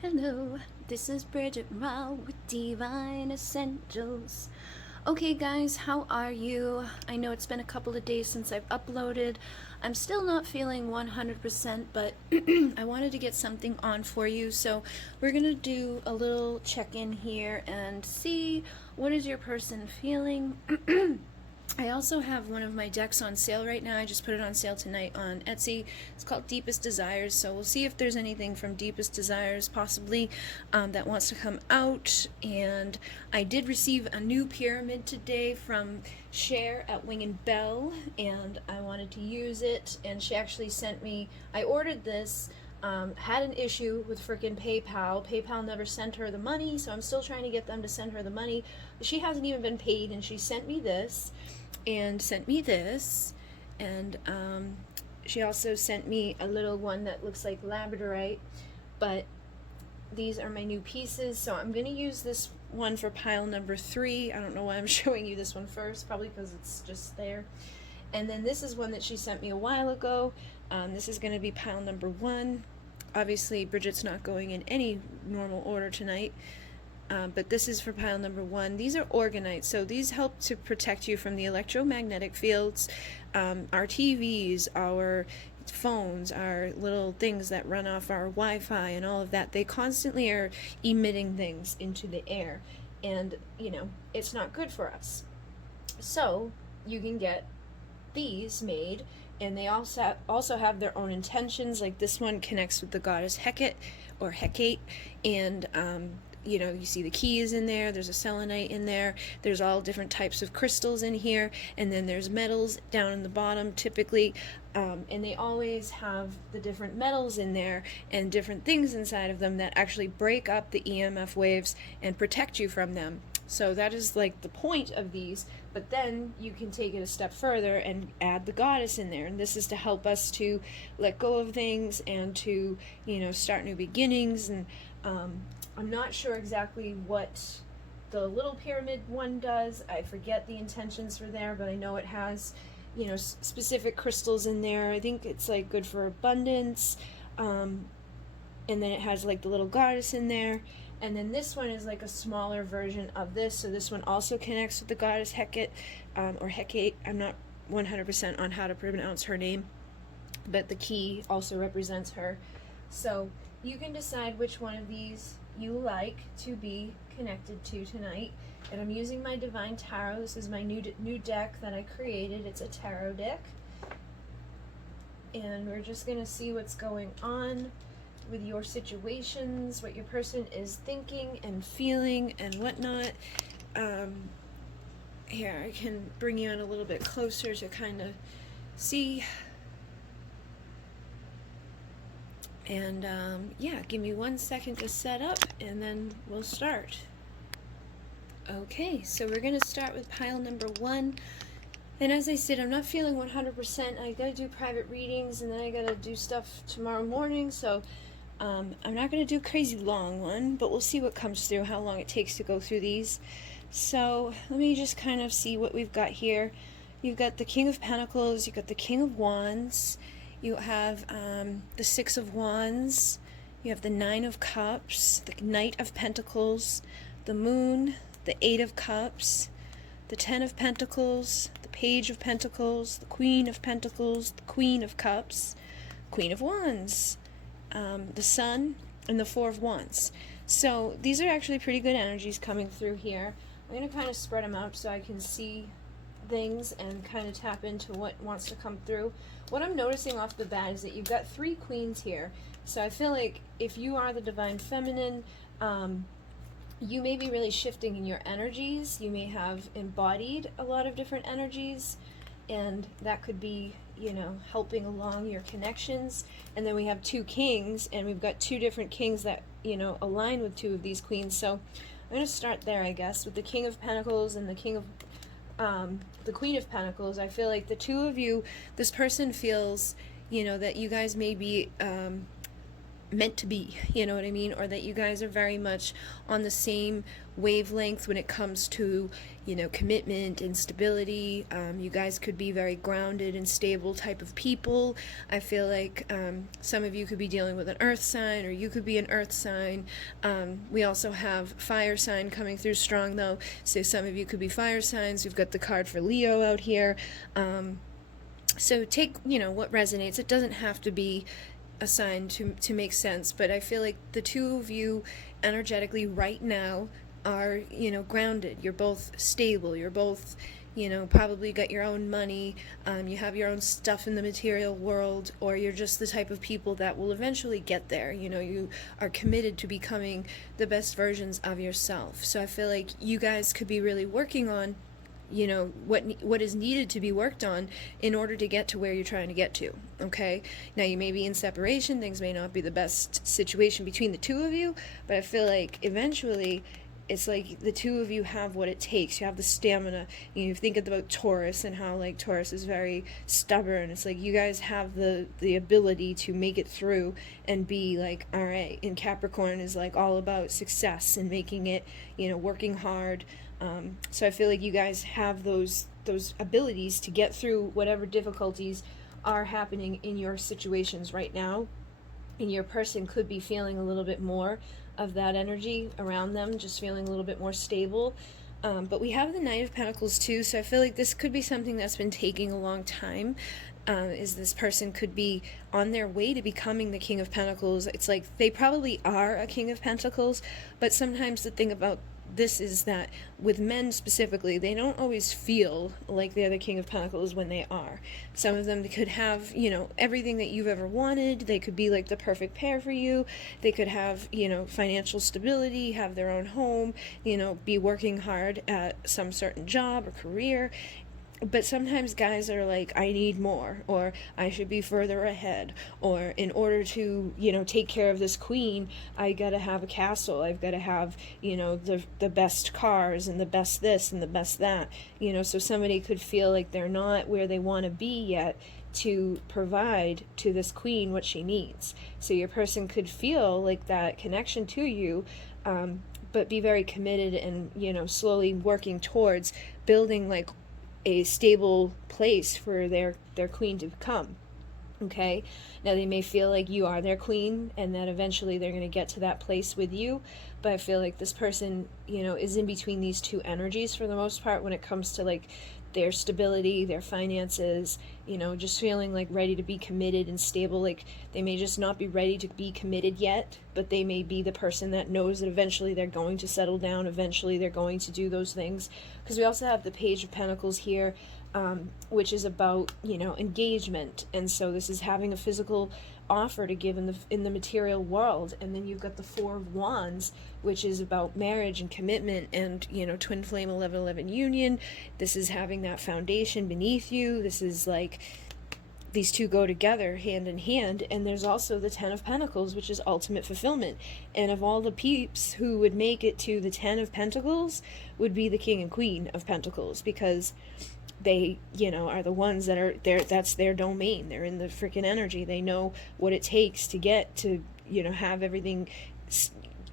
Hello, this is Bridget Rao with Divine Essentials. Okay guys, how are you? I know it's been a couple of days since I've uploaded. I'm still not feeling 100%, but I wanted to get something on for you. So we're going to do a little check-in here and see what is your person feeling. I also have one of my decks on sale right now. I just put it on sale tonight on Etsy. It's called Deepest Desires, so we'll see if there's anything from Deepest Desires possibly that wants to come out. And I did receive a new pyramid today from Cher at Wing and Bell, and I wanted to use it, and she actually sent me, I ordered this, had an issue with frickin' PayPal. PayPal never sent her the money, so I'm still trying to get them to send her the money. She hasn't even been paid, and she sent me this and sent me this, and she also sent me a little one that looks like labradorite, but these are my new pieces, so I'm going to use this one for pile number 3. I don't know why I'm showing you this one first, probably because it's just there. And then this is one that she sent me a while ago. This is going to be pile number 1. Obviously Bridget's not going in any normal order tonight. But this is for pile number 1. These are Orgonite, so these help to protect you from the electromagnetic fields. Our TVs, our phones, our little things that run off our Wi-Fi and all of that, they constantly are emitting things into the air, and you know, it's not good for us. So you can get these made, and they also have their own intentions. Like this one connects with the goddess Hecate or Hecate, and you know, you see the keys in there, there's a selenite in there, there's all different types of crystals in here, and then there's metals down in the bottom typically, and they always have the different metals in there and different things inside of them that actually break up the EMF waves and protect you from them. So that is like the point of these, but then you can take it a step further and add the goddess in there, and this is to help us to let go of things and to, you know, start new beginnings. And I'm not sure exactly what the little pyramid one does. I forget the intentions for there, but I know it has, you know, specific crystals in there. I think it's like good for abundance, and then it has like the little goddess in there. And then this one is like a smaller version of this, so this one also connects with the goddess Hecate, or Hecate. I'm not 100% on how to pronounce her name, but the key also represents her. So you can decide which one of these you like to be connected to tonight. And I'm using my Divine Tarot. This is my new deck that I created. It's a tarot deck. And we're just going to see what's going on with your situations, what your person is thinking and feeling and whatnot. Here, I can bring you in a little bit closer to kind of see. And yeah, give me 1 second to set up and then we'll start. Okay, so we're going to start with pile number 1. And as I said, I'm not feeling 100%. I gotta do private readings, and then I gotta do stuff tomorrow morning, so I'm not going to do a crazy long one, but we'll see what comes through, how long it takes to go through these. So let me just kind of see what we've got here. You've got the King of Pentacles, you've got the King of Wands, you have the Six of Wands, you have the Nine of Cups, the Knight of Pentacles, the Moon, the Eight of Cups, the Ten of Pentacles, the Page of Pentacles, the Queen of Pentacles, the Queen of Cups, Queen of Wands, the Sun, and the Four of Wands. So these are actually pretty good energies coming through here. I'm going to kind of spread them out so I can see things and kind of tap into what wants to come through. What I'm noticing off the bat is that you've got 3 queens here. So I feel like if you are the Divine Feminine, you may be really shifting in your energies. You may have embodied a lot of different energies, and that could be, you know, helping along your connections. And then we have 2 kings, and we've got 2 different kings that, you know, align with 2 of these queens. So I'm going to start there, I guess, with the King of Pentacles and the King of the Queen of Pentacles. I feel like the 2 of you, this person feels, you know, that you guys may be meant to be, you know what I mean? Or that you guys are very much on the same wavelength when it comes to, you know, commitment and stability. You guys could be very grounded and stable type of people. I feel like some of you could be dealing with an earth sign, or you could be an earth sign. We also have fire sign coming through strong though, so some of you could be fire signs. We've got the card for Leo out here. So take, you know, what resonates. It doesn't have to be a sign to make sense, but I feel like the two of you energetically right now are, you know, grounded. You're both stable. You're both, you know, probably got your own money. You have your own stuff in the material world, or you're just the type of people that will eventually get there. You know, you are committed to becoming the best versions of yourself. So I feel like you guys could be really working on, you know, what is needed to be worked on in order to get to where you're trying to get to. Okay, now you may be in separation, things may not be the best situation between the two of you, but I feel like eventually it's like the two of you have what it takes. You have the stamina. You think about Taurus and how like Taurus is very stubborn. It's like you guys have the ability to make it through and be like, all right. And Capricorn is like all about success and making it, you know, working hard. So I feel like you guys have those abilities to get through whatever difficulties are happening in your situations right now. And your person could be feeling a little bit more of that energy around them, just feeling a little bit more stable. But we have the Knight of Pentacles too, so I feel like this could be something that's been taking a long time. Is this person could be on their way to becoming the King of Pentacles. It's like they probably are a King of Pentacles, but sometimes the thing about this is that with men specifically, they don't always feel like they're the King of Pentacles when they are. Some of them could have, you know, everything that you've ever wanted. They could be like the perfect pair for you. They could have, you know, financial stability, have their own home, you know, be working hard at some certain job or career. But sometimes guys are like, I need more, or I should be further ahead, or in order to, you know, take care of this queen, I gotta have a castle, I've gotta have, you know, the best cars and the best this and the best that, you know. So somebody could feel like they're not where they want to be yet to provide to this queen what she needs. So your person could feel like that connection to you, but be very committed and, you know, slowly working towards building like a stable place for their queen to come. Okay, now they may feel like you are their queen and that eventually they're going to get to that place with you, but I feel like this person, you know, is in between these two energies for the most part when it comes to like their stability, their finances, you know, just feeling like ready to be committed and stable. Like they may just not be ready to be committed yet, but they may be the person that knows that eventually they're going to settle down, eventually they're going to do those things. Because we also have the Page of Pentacles here, which is about, you know, engagement. And so this is having a physical offer to give in the material world. And then you've got the Four of Wands, which is about marriage and commitment and, you know, twin flame 11-11 union. This is having that foundation beneath you. This is like these two go together hand in hand. And there's also the Ten of Pentacles, which is ultimate fulfillment. And of all the peeps who would make it to the Ten of Pentacles would be the King and Queen of Pentacles, because they, you know, are the ones that are there. That's their domain. They're in the freaking energy. They know what it takes to get to, you know, have everything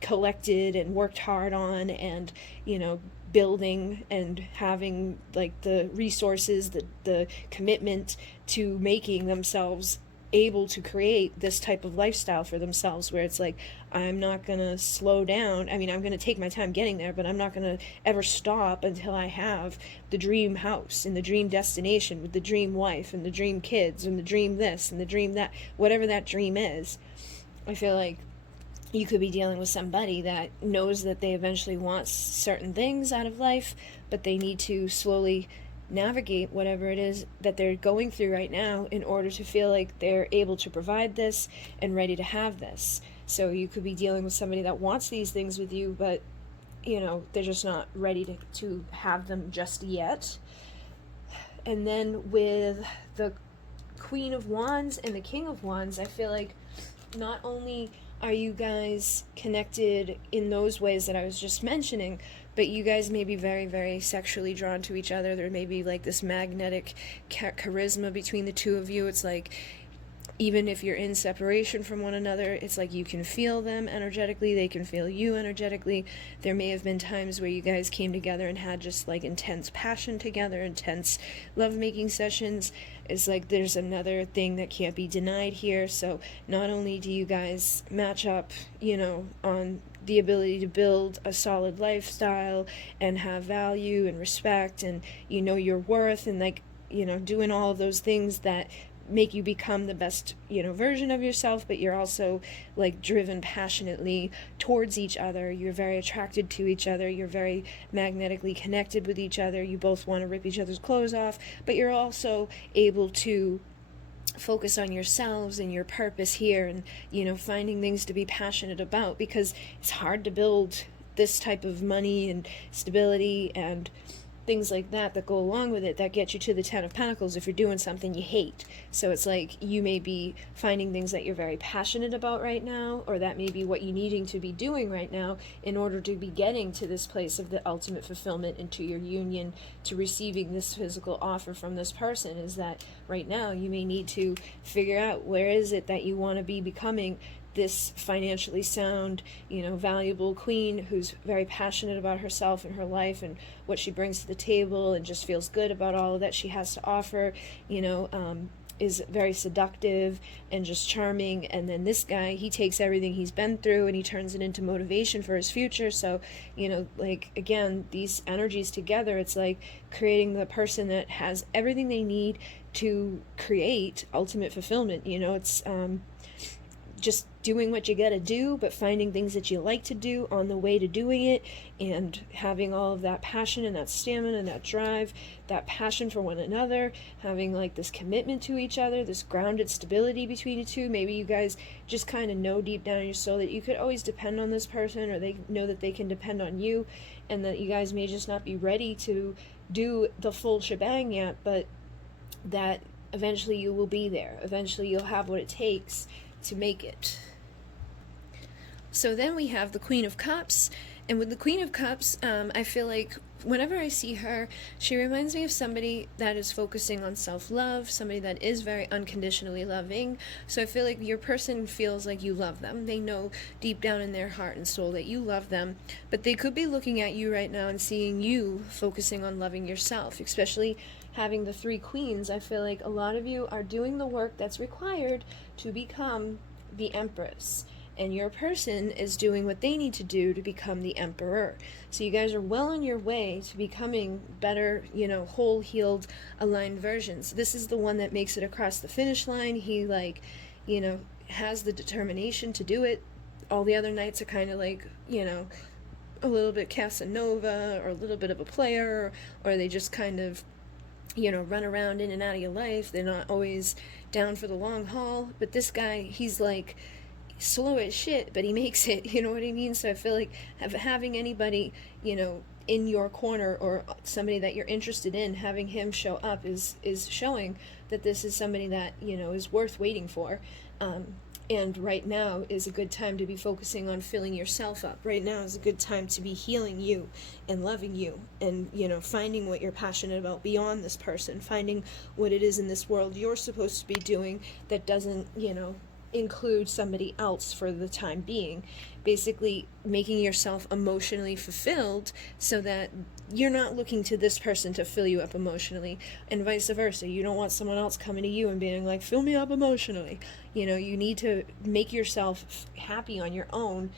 collected and worked hard on, and, you know, building and having like the resources, the commitment to making themselves able to create this type of lifestyle for themselves, where it's like, I'm not gonna slow down. I mean, I'm gonna take my time getting there, but I'm not gonna ever stop until I have the dream house and the dream destination with the dream wife and the dream kids and the dream this and the dream that, whatever that dream is. I feel like you could be dealing with somebody that knows that they eventually want certain things out of life, but they need to slowly navigate whatever it is that they're going through right now in order to feel like they're able to provide this and ready to have this. So you could be dealing with somebody that wants these things with you, but, you know, they're just not ready to have them just yet. And then with the Queen of Wands and the King of Wands, I feel like not only are you guys connected in those ways that I was just mentioning, but you guys may be very, very sexually drawn to each other. There may be like this magnetic charisma between the two of you. It's like even if you're in separation from one another, it's like you can feel them energetically, they can feel you energetically. There may have been times where you guys came together and had just like intense passion together, intense lovemaking sessions. It's like there's another thing that can't be denied here. So not only do you guys match up, you know, on the ability to build a solid lifestyle and have value and respect, and you know your worth, and like, you know, doing all of those things that make you become the best, you know, version of yourself, but you're also like driven passionately towards each other. You're very attracted to each other. You're very magnetically connected with each other. You both want to rip each other's clothes off, but you're also able to focus on yourselves and your purpose here, and, you know, finding things to be passionate about, because it's hard to build this type of money and stability and things like that go along with it, that get you to the Ten of Pentacles if you're doing something you hate. So it's like you may be finding things that you're very passionate about right now, or that may be what you're needing to be doing right now in order to be getting to this place of the ultimate fulfillment, into your union, to receiving this physical offer from this person. Is that right now you may need to figure out where is it that you want to be becoming this financially sound, you know, valuable queen who's very passionate about herself and her life and what she brings to the table, and just feels good about all that she has to offer, you know, is very seductive and just charming. And then this guy, he takes everything he's been through and he turns it into motivation for his future. So, you know, like, again, these energies together, it's like creating the person that has everything they need to create ultimate fulfillment. You know, it's just doing what you gotta do, but finding things that you like to do on the way to doing it, and having all of that passion and that stamina and that drive, that passion for one another, having like this commitment to each other, this grounded stability between you two. Maybe you guys just kind of know deep down in your soul that you could always depend on this person, or they know that they can depend on you, and that you guys may just not be ready to do the full shebang yet, but that eventually you will be there. Eventually you'll have what it takes to make it. So then we have the Queen of Cups, and with the Queen of Cups, I feel like whenever I see her, she reminds me of somebody that is focusing on self-love, somebody that is very unconditionally loving. So I feel like your person feels like you love them. They know deep down in their heart and soul that you love them, but they could be looking at you right now and seeing you focusing on loving yourself, especially having the three queens. I feel like a lot of you are doing the work that's required to become the Empress, and your person is doing what they need to do to become the Emperor. So you guys are well on your way to becoming better, you know, whole, healed, aligned versions. This is the one that makes it across the finish line. He, like, you know, has the determination to do it. All the other knights are kind of like, you know, a little bit Casanova, or a little bit of a player, or they just kind of, you know, run around in and out of your life. They're not always down for the long haul. But this guy, he's like slow as shit, but he makes it, you know what I mean? So I feel like having anybody, you know, in your corner, or somebody that you're interested in, having him show up is showing that this is somebody that, you know, is worth waiting for. And right now is a good time to be focusing on filling yourself up. Right now is a good time to be healing you and loving you, and, you know, finding what you're passionate about beyond this person, finding what it is in this world you're supposed to be doing that doesn't, you know, include somebody else for the time being. Basically making yourself emotionally fulfilled, so that you're not looking to this person to fill you up emotionally, and vice versa. You don't want someone else coming to you and being like, fill me up emotionally. You know, you need to make yourself happy on your own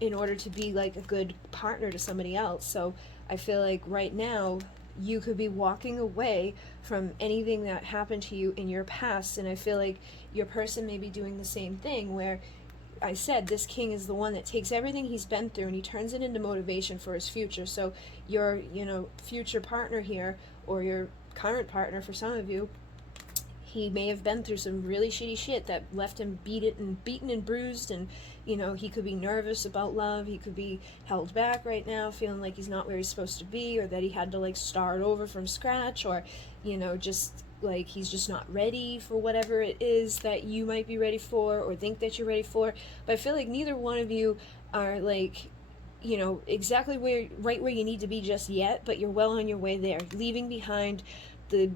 in order to be like a good partner to somebody else. So I feel like right now you could be walking away from anything that happened to you in your past, and I feel like your person may be doing the same thing, where I said this king is the one that takes everything he's been through and he turns it into motivation for his future. So your, you know, future partner here, or your current partner for some of you, he may have been through some really shitty shit that left him beaten and bruised, and, you know, he could be nervous about love. He could be held back right now, feeling like he's not where he's supposed to be, or that he had to like start over from scratch, or, you know, just like he's just not ready for whatever it is that you might be ready for or think that you're ready for. But I feel like neither one of you are like, you know, exactly right where you need to be just yet, but you're well on your way there, leaving behind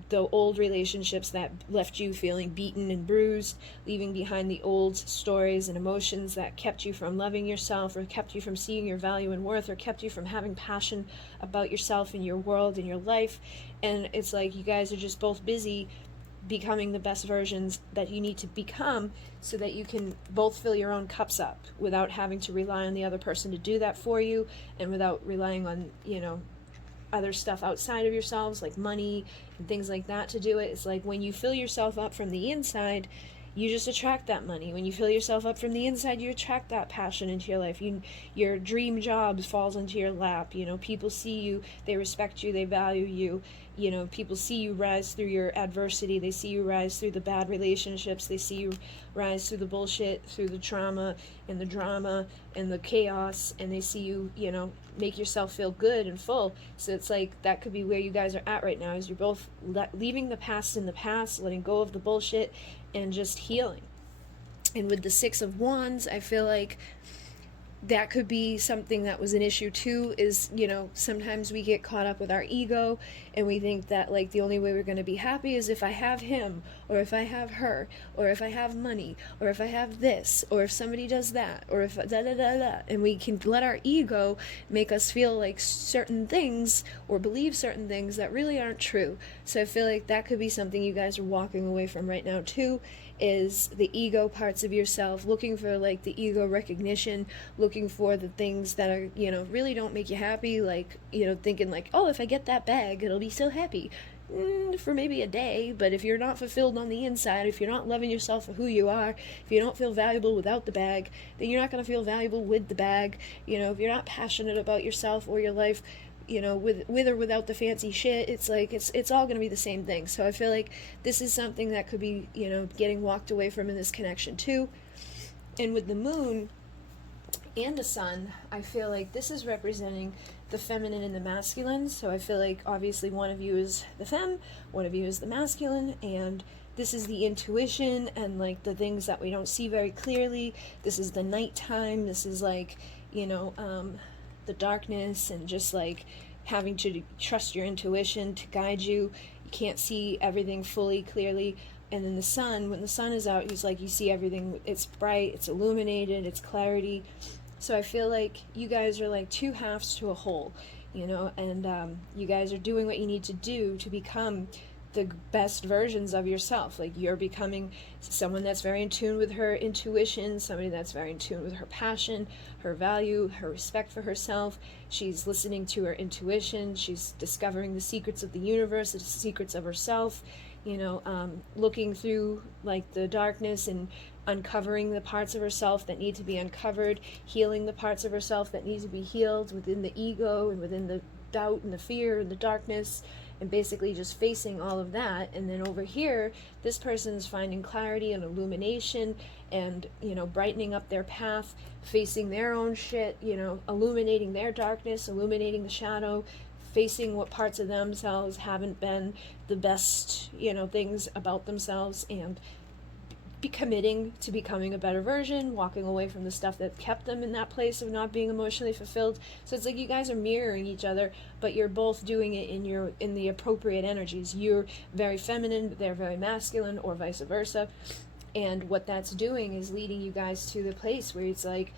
the old relationships that left you feeling beaten and bruised, leaving behind the old stories and emotions that kept you from loving yourself, or kept you from seeing your value and worth, or kept you from having passion about yourself and your world and your life. And it's like you guys are just both busy becoming the best versions that you need to become, so that you can both fill your own cups up without having to rely on the other person to do that for you, and without relying on, other stuff outside of yourselves, like money and things like that, to do it. It's like when you fill yourself up from the inside, you just attract that money. When you fill yourself up from the inside, you attract that passion into your life. Your dream job falls into your lap. People see you, they respect you, they value you. People see you rise through your adversity. They see you rise through the bad relationships. They see you rise through the bullshit, through the trauma and the drama and the chaos. And they see you, make yourself feel good and full. So it's like that could be where you guys are at right now, is you're both leaving the past in the past, letting go of the bullshit, and just healing. And with the Six of Wands, I feel like that could be something that was an issue too, is, sometimes we get caught up with our ego, and we think that, like, the only way we're going to be happy is if I have him, or if I have her, or if I have money, or if I have this, or if somebody does that, or if da-da-da-da. And we can let our ego make us feel like certain things, or believe certain things that really aren't true. So I feel like that could be something you guys are walking away from right now too, is the ego parts of yourself, looking for like the ego recognition, looking for the things that are, really don't make you happy, like, thinking like, oh, if I get that bag, it'll be so happy. For maybe a day, but if you're not fulfilled on the inside, if you're not loving yourself for who you are, if you don't feel valuable without the bag, then you're not going to feel valuable with the bag. If you're not passionate about yourself or your life, with or without the fancy shit, it's like it's all going to be the same thing. So I feel like this is something that could be, getting walked away from in this connection too. And with the moon and the sun, I feel like this is representing the feminine and the masculine. So I feel like obviously one of you is the femme, one of you is the masculine, and this is the intuition and like the things that we don't see very clearly. This is the nighttime. This is like, the darkness, and just like having to trust your intuition to guide you. You can't see everything fully clearly. And then the sun, when the sun is out, he's like, you see everything, it's bright, it's illuminated, it's clarity. So I feel like you guys are like two halves to a whole, and you guys are doing what you need to do to become the best versions of yourself. Like, you're becoming someone that's very in tune with her intuition, somebody that's very in tune with her passion, her value, her respect for herself. She's listening to her intuition. She's discovering the secrets of the universe, the secrets of herself, looking through like the darkness and uncovering the parts of herself that need to be uncovered, healing the parts of herself that need to be healed within the ego and within the doubt and the fear and the darkness, and basically just facing all of that. And then over here, this person's finding clarity and illumination and, brightening up their path, facing their own shit, illuminating their darkness, illuminating the shadow, facing what parts of themselves haven't been the best, things about themselves, and be committing to becoming a better version, walking away from the stuff that kept them in that place of not being emotionally fulfilled. So it's like you guys are mirroring each other, but you're both doing it in the appropriate energies. You're very feminine, they're very masculine, or vice versa. And what that's doing is leading you guys to the place where it's like,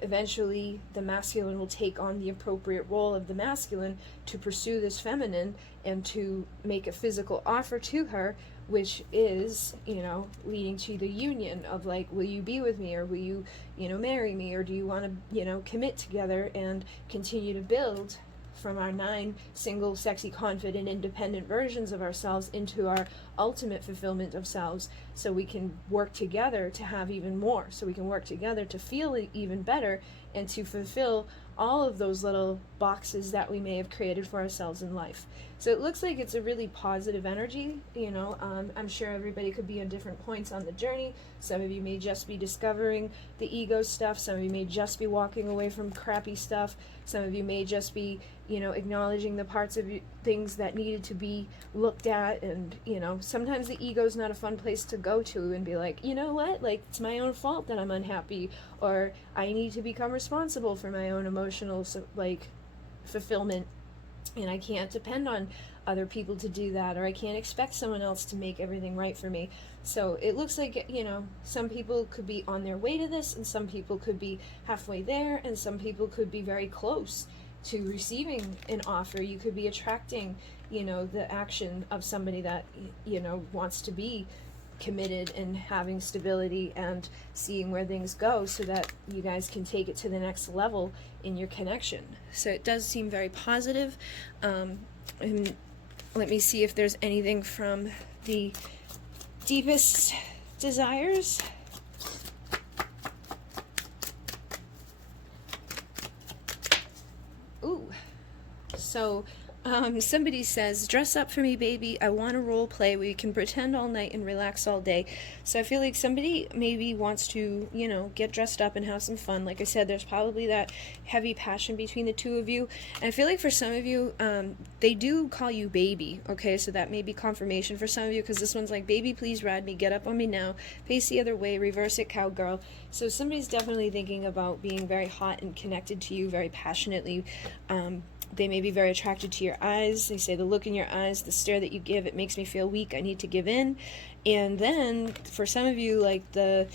eventually the masculine will take on the appropriate role of the masculine to pursue this feminine and to make a physical offer to her, which is, leading to the union of like, will you be with me, or will you, marry me, or do you want to, commit together and continue to build from our 9 single, sexy, confident, independent versions of ourselves into our ultimate fulfillment of selves, so we can work together to have even more, so we can work together to feel even better and to fulfill all of those little boxes that we may have created for ourselves in life. So it looks like it's a really positive energy. I'm sure everybody could be on different points on the journey. Some of you may just be discovering the ego stuff. Some of you may just be walking away from crappy stuff. Some of you may just be, acknowledging the parts of things that needed to be looked at. And, sometimes the ego is not a fun place to go to and be like, you know what, like, it's my own fault that I'm unhappy, or I need to become responsible for my own emotional, fulfillment and I can't depend on other people to do that, or I can't expect someone else to make everything right for me. So it looks like, you know, some people could be on their way to this, and some people could be halfway there, and some people could be very close to receiving an offer. You could be attracting, you know, the action of somebody that, you know, wants to be committed and having stability and seeing where things go, so that you guys can take it to the next level in your connection. So it does seem very positive. And let me see if there's anything from the deepest desires. Ooh. So somebody says, dress up for me, baby. I want a role play where you can pretend all night and relax all day. So I feel like somebody maybe wants to, you know, get dressed up and have some fun. Like I said, there's probably that heavy passion between the two of you. And I feel like for some of you, they do call you baby, okay? So that may be confirmation for some of you, because this one's like, baby, please ride me, get up on me now, face the other way, reverse it, cowgirl. So somebody's definitely thinking about being very hot and connected to you very passionately. They may be very attracted to your eyes. They say the look in your eyes, the stare that you give, it makes me feel weak. I need to give in. And then for some of you, like the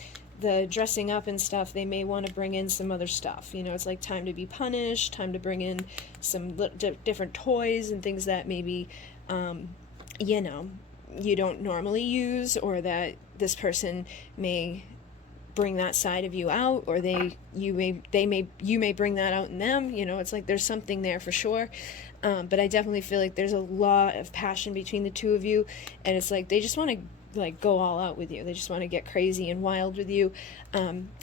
dressing up and stuff, they may want to bring in some other stuff. You know, it's like time to be punished, time to bring in some different toys and things that maybe, you know, you don't normally use, or that this person may bring that side of you out, or you may bring that out in them. You know, it's like there's something there for sure. But I definitely feel like there's a lot of passion between the two of you, and it's like they just want to like go all out with you. They just want to get crazy and wild with you.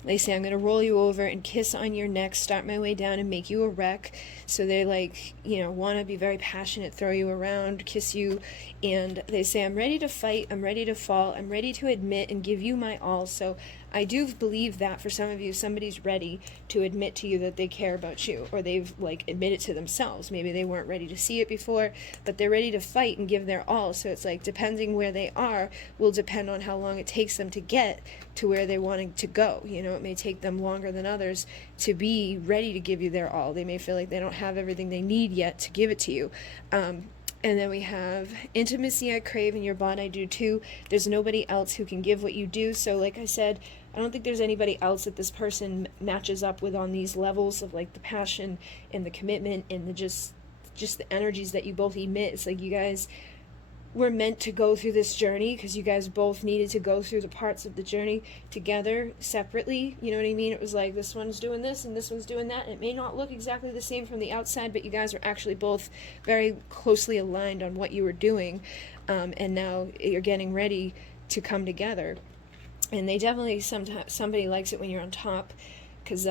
They say, I'm going to roll you over and kiss on your neck, start my way down and make you a wreck. So they like, you know, want to be very passionate, throw you around, kiss you. And they say, I'm ready to fight, I'm ready to fall, I'm ready to admit and give you my all. So I do believe that for some of you, somebody's ready to admit to you that they care about you, or they've like admitted to themselves. Maybe they weren't ready to see it before, but they're ready to fight and give their all. So it's like, depending where they are will depend on how long it takes them to get to where they're wanting to go. You know, it may take them longer than others to be ready to give you their all. They may feel like they don't have everything they need yet to give it to you. And then we have intimacy I crave, and your bond I do too. There's nobody else who can give what you do. So like I said, I don't think there's anybody else that this person matches up with on these levels of like the passion and the commitment and the just the energies that you both emit. It's like you guys were meant to go through this journey, because you guys both needed to go through the parts of the journey together separately. You know what I mean? It was like this one's doing this and this one's doing that. It may not look exactly the same from the outside, but you guys are actually both very closely aligned on what you were doing, and now you're getting ready to come together. And they definitely, somebody likes it when you're on top, because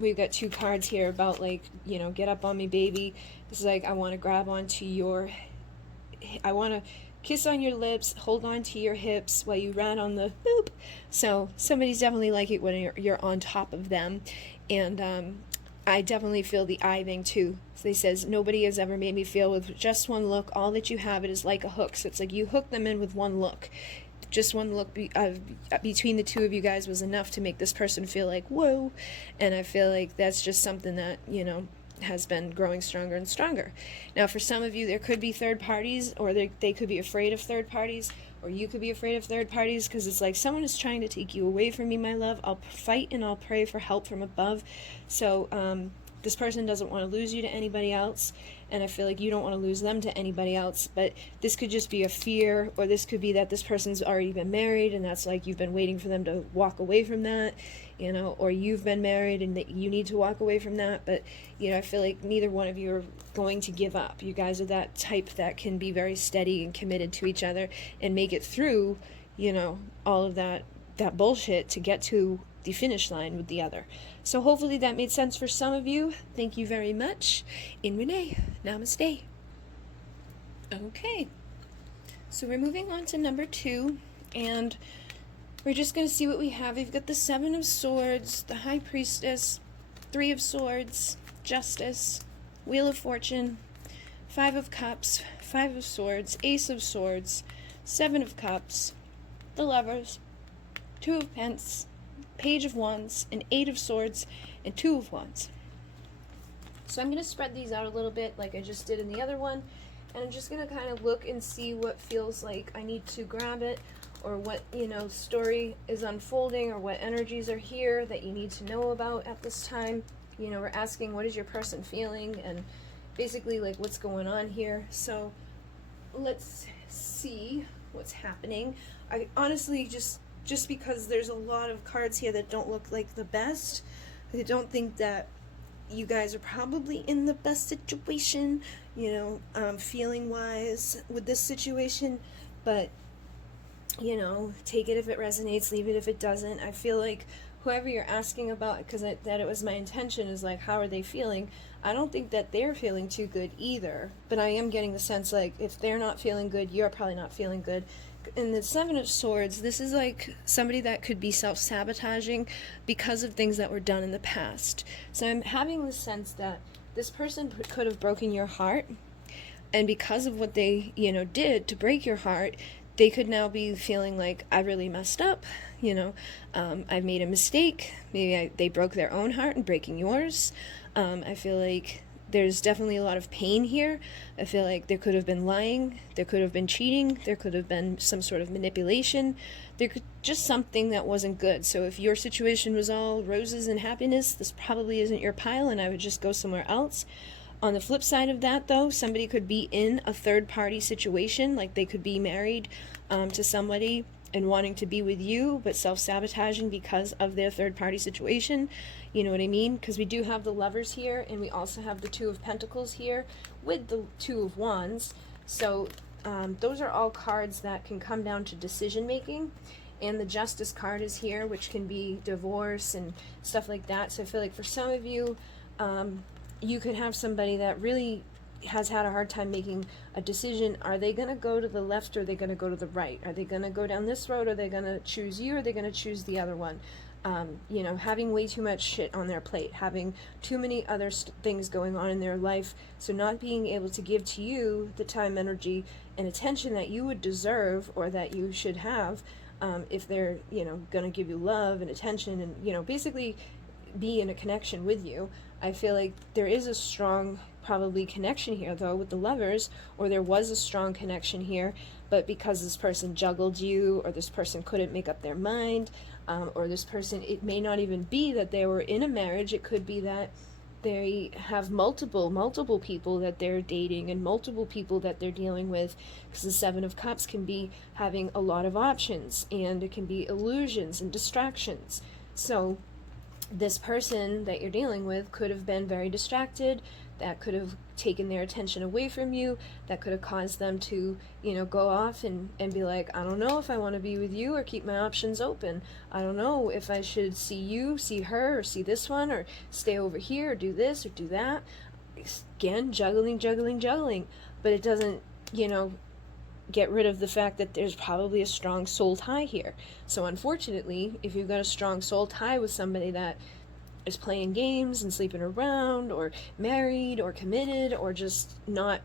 we've got two cards here about like, you know, get up on me, baby. It's like, I want to grab onto your, I want to kiss on your lips, hold on to your hips while you rat on the boop. So somebody's definitely like it when you're on top of them. And I definitely feel the eye thing too. So they says, nobody has ever made me feel with just one look, all that you have, it is like a hook. So it's like you hook them in with one look. Just one look between the two of you guys was enough to make this person feel like, whoa. And I feel like that's just something that, you know, has been growing stronger and stronger. Now, for some of you, there could be third parties, or they could be afraid of third parties, or you could be afraid of third parties, because it's like, someone is trying to take you away from me, my love. I'll fight and I'll pray for help from above. So this person doesn't want to lose you to anybody else, and I feel like you don't want to lose them to anybody else. But this could just be a fear, or this could be that this person's already been married, and that's like you've been waiting for them to walk away from that, you know, or you've been married and that you need to walk away from that. But, you know, I feel like neither one of you are going to give up. You guys are that type that can be very steady and committed to each other and make it through, you know, all of that bullshit to get to the finish line with the other. So hopefully that made sense for some of you. Thank you very much. In Renee. Namaste. Okay. So we're moving on to number 2, and we're just going to see what we have. We've got the 7 of Swords, the High Priestess, 3 of Swords, Justice, Wheel of Fortune, 5 of Cups, 5 of Swords, Ace of Swords, 7 of Cups, the Lovers, 2 of Pence, Page of Wands, an 8 of Swords, and 2 of Wands. So I'm going to spread these out a little bit like I just did in the other one, and I'm just going to kind of look and see what feels like I need to grab it, or what, you know, story is unfolding, or what energies are here that you need to know about at this time. You know, we're asking, what is your person feeling, and basically like what's going on here. So let's see what's happening. I honestly just because there's a lot of cards here that don't look like the best, I don't think that you guys are probably in the best situation, you know, feeling wise with this situation, but you know, take it if it resonates, leave it if it doesn't. I feel like whoever you're asking about, because that it was my intention, is like, how are they feeling? I don't think that they're feeling too good either, but I am getting the sense like if they're not feeling good, you're probably not feeling good. In the Seven of Swords, this is like somebody that could be self-sabotaging because of things that were done in the past. So I'm having the sense that this person could have broken your heart, and because of what they, you know, did to break your heart, they could now be feeling like, I really messed up, you know, I've made a mistake. Maybe they broke their own heart in breaking yours. I feel like there's definitely a lot of pain here. I feel like there could have been lying, there could have been cheating, there could have been some sort of manipulation, there could just something that wasn't good. So if your situation was all roses and happiness, this probably isn't your pile, and I would just go somewhere else. On the flip side of that, though, somebody could be in a third-party situation, like they could be married to somebody and wanting to be with you, but self-sabotaging because of their third-party situation. You know what I mean? Because we do have the Lovers here, and we also have the Two of Pentacles here with the Two of Wands. So those are all cards that can come down to decision-making. And the Justice card is here, which can be divorce and stuff like that. So I feel like for some of you, you could have somebody that really has had a hard time making a decision. Are they going to go to the left, or are they going to go to the right? Are they going to go down this road, or are they going to choose you, or are they going to choose the other one? You know, having way too much shit on their plate, having too many other things going on in their life, so not being able to give to you the time, energy, and attention that you would deserve, or that you should have, if they're, you know, going to give you love and attention and, you know, basically be in a connection with you. I feel like there is a strong probably connection here, though, with the Lovers, or there was a strong connection here, but because this person juggled you, or this person couldn't make up their mind, or this person, it may not even be that they were in a marriage. It could be that they have multiple people that they're dating, and multiple people that they're dealing with, because the Seven of Cups can be having a lot of options, and it can be illusions and distractions. So this person that you're dealing with could have been very distracted. That could have taken their attention away from you. That could have caused them to, you know, go off and be like, I don't know if I want to be with you or keep my options open. I don't know if I should see you, see her, or see this one, or stay over here, or do this, or do that. Again, juggling. But it doesn't, you know, get rid of the fact that there's probably a strong soul tie here. So unfortunately, if you've got a strong soul tie with somebody that is playing games and sleeping around, or married, or committed, or just not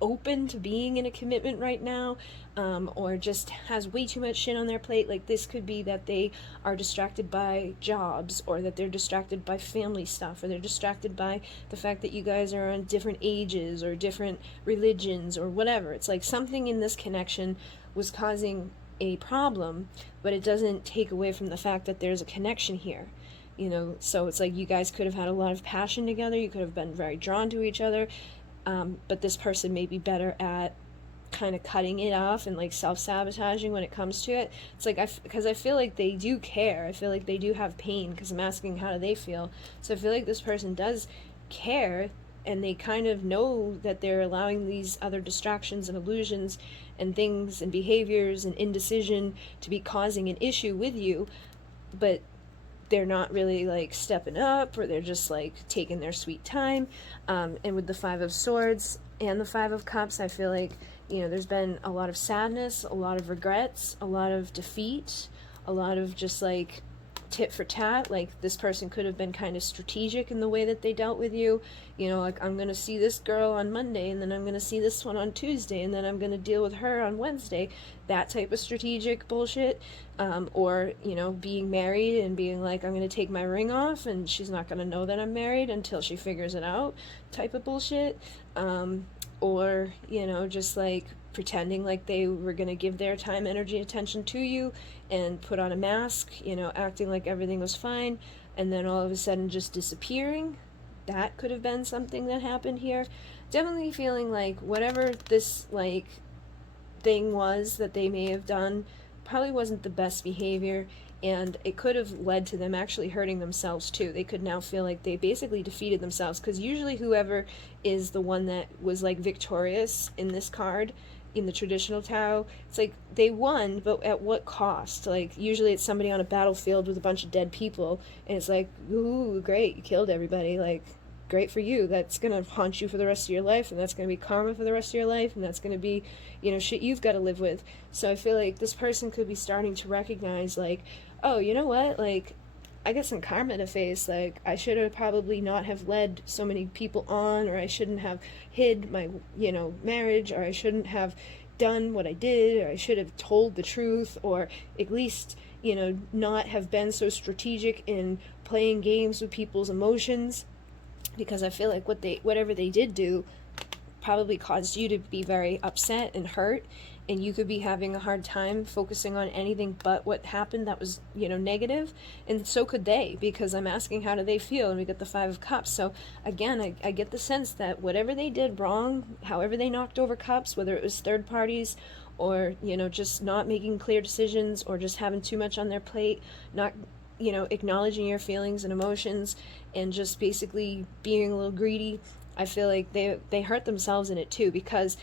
open to being in a commitment right now, or just has way too much shit on their plate, like this could be that they are distracted by jobs, or that they're distracted by family stuff, or they're distracted by the fact that you guys are on different ages or different religions or whatever. It's like something in this connection was causing a problem, but it doesn't take away from the fact that there's a connection here. You know, so it's like you guys could have had a lot of passion together, you could have been very drawn to each other, but this person may be better at kind of cutting it off and like self-sabotaging when it comes to it. It's like, because I feel like they do care, I feel like they do have pain, because I'm asking how do they feel. So I feel like this person does care, and they kind of know that they're allowing these other distractions and illusions and things and behaviors and indecision to be causing an issue with you, but they're not really like stepping up, or they're just like taking their sweet time. And with the Five of Swords and the Five of Cups, I feel like, you know, there's been a lot of sadness, a lot of regrets, a lot of defeat, a lot of just like tit for tat. Like, this person could have been kind of strategic in the way that they dealt with you. You know, like, I'm going to see this girl on Monday, and then I'm going to see this one on Tuesday, and then I'm going to deal with her on Wednesday. That type of strategic bullshit. Or, you know, being married and being like, I'm going to take my ring off, and she's not going to know that I'm married until she figures it out type of bullshit. Or, you know, just like pretending like they were going to give their time, energy, attention to you and put on a mask, you know, acting like everything was fine, and then all of a sudden just disappearing. That could have been something that happened here. Definitely feeling like whatever this, like, thing was that they may have done probably wasn't the best behavior, and it could have led to them actually hurting themselves too. They could now feel like they basically defeated themselves, because usually whoever is the one that was like victorious in this card, in the traditional tarot, it's like they won, but at what cost? Like, usually it's somebody on a battlefield with a bunch of dead people, and it's like, ooh, great, you killed everybody, like, great for you. That's going to haunt you for the rest of your life, and that's going to be karma for the rest of your life, and that's going to be, you know, shit you've got to live with. So I feel like this person could be starting to recognize, like, oh, you know what, like, I got some karma to face. Like, I should have probably not have led so many people on, or I shouldn't have hid my, you know, marriage, or I shouldn't have done what I did, or I should have told the truth, or at least, you know, not have been so strategic in playing games with people's emotions, because I feel like whatever they did do probably caused you to be very upset and hurt, and you could be having a hard time focusing on anything but what happened that was, you know, negative, and so could they, because I'm asking how do they feel, and we get the Five of Cups. So again, I get the sense that whatever they did wrong, however they knocked over cups, whether it was third parties, or, you know, just not making clear decisions, or just having too much on their plate, not, you know, acknowledging your feelings and emotions, and just basically being a little greedy, I feel like they hurt themselves in it too, because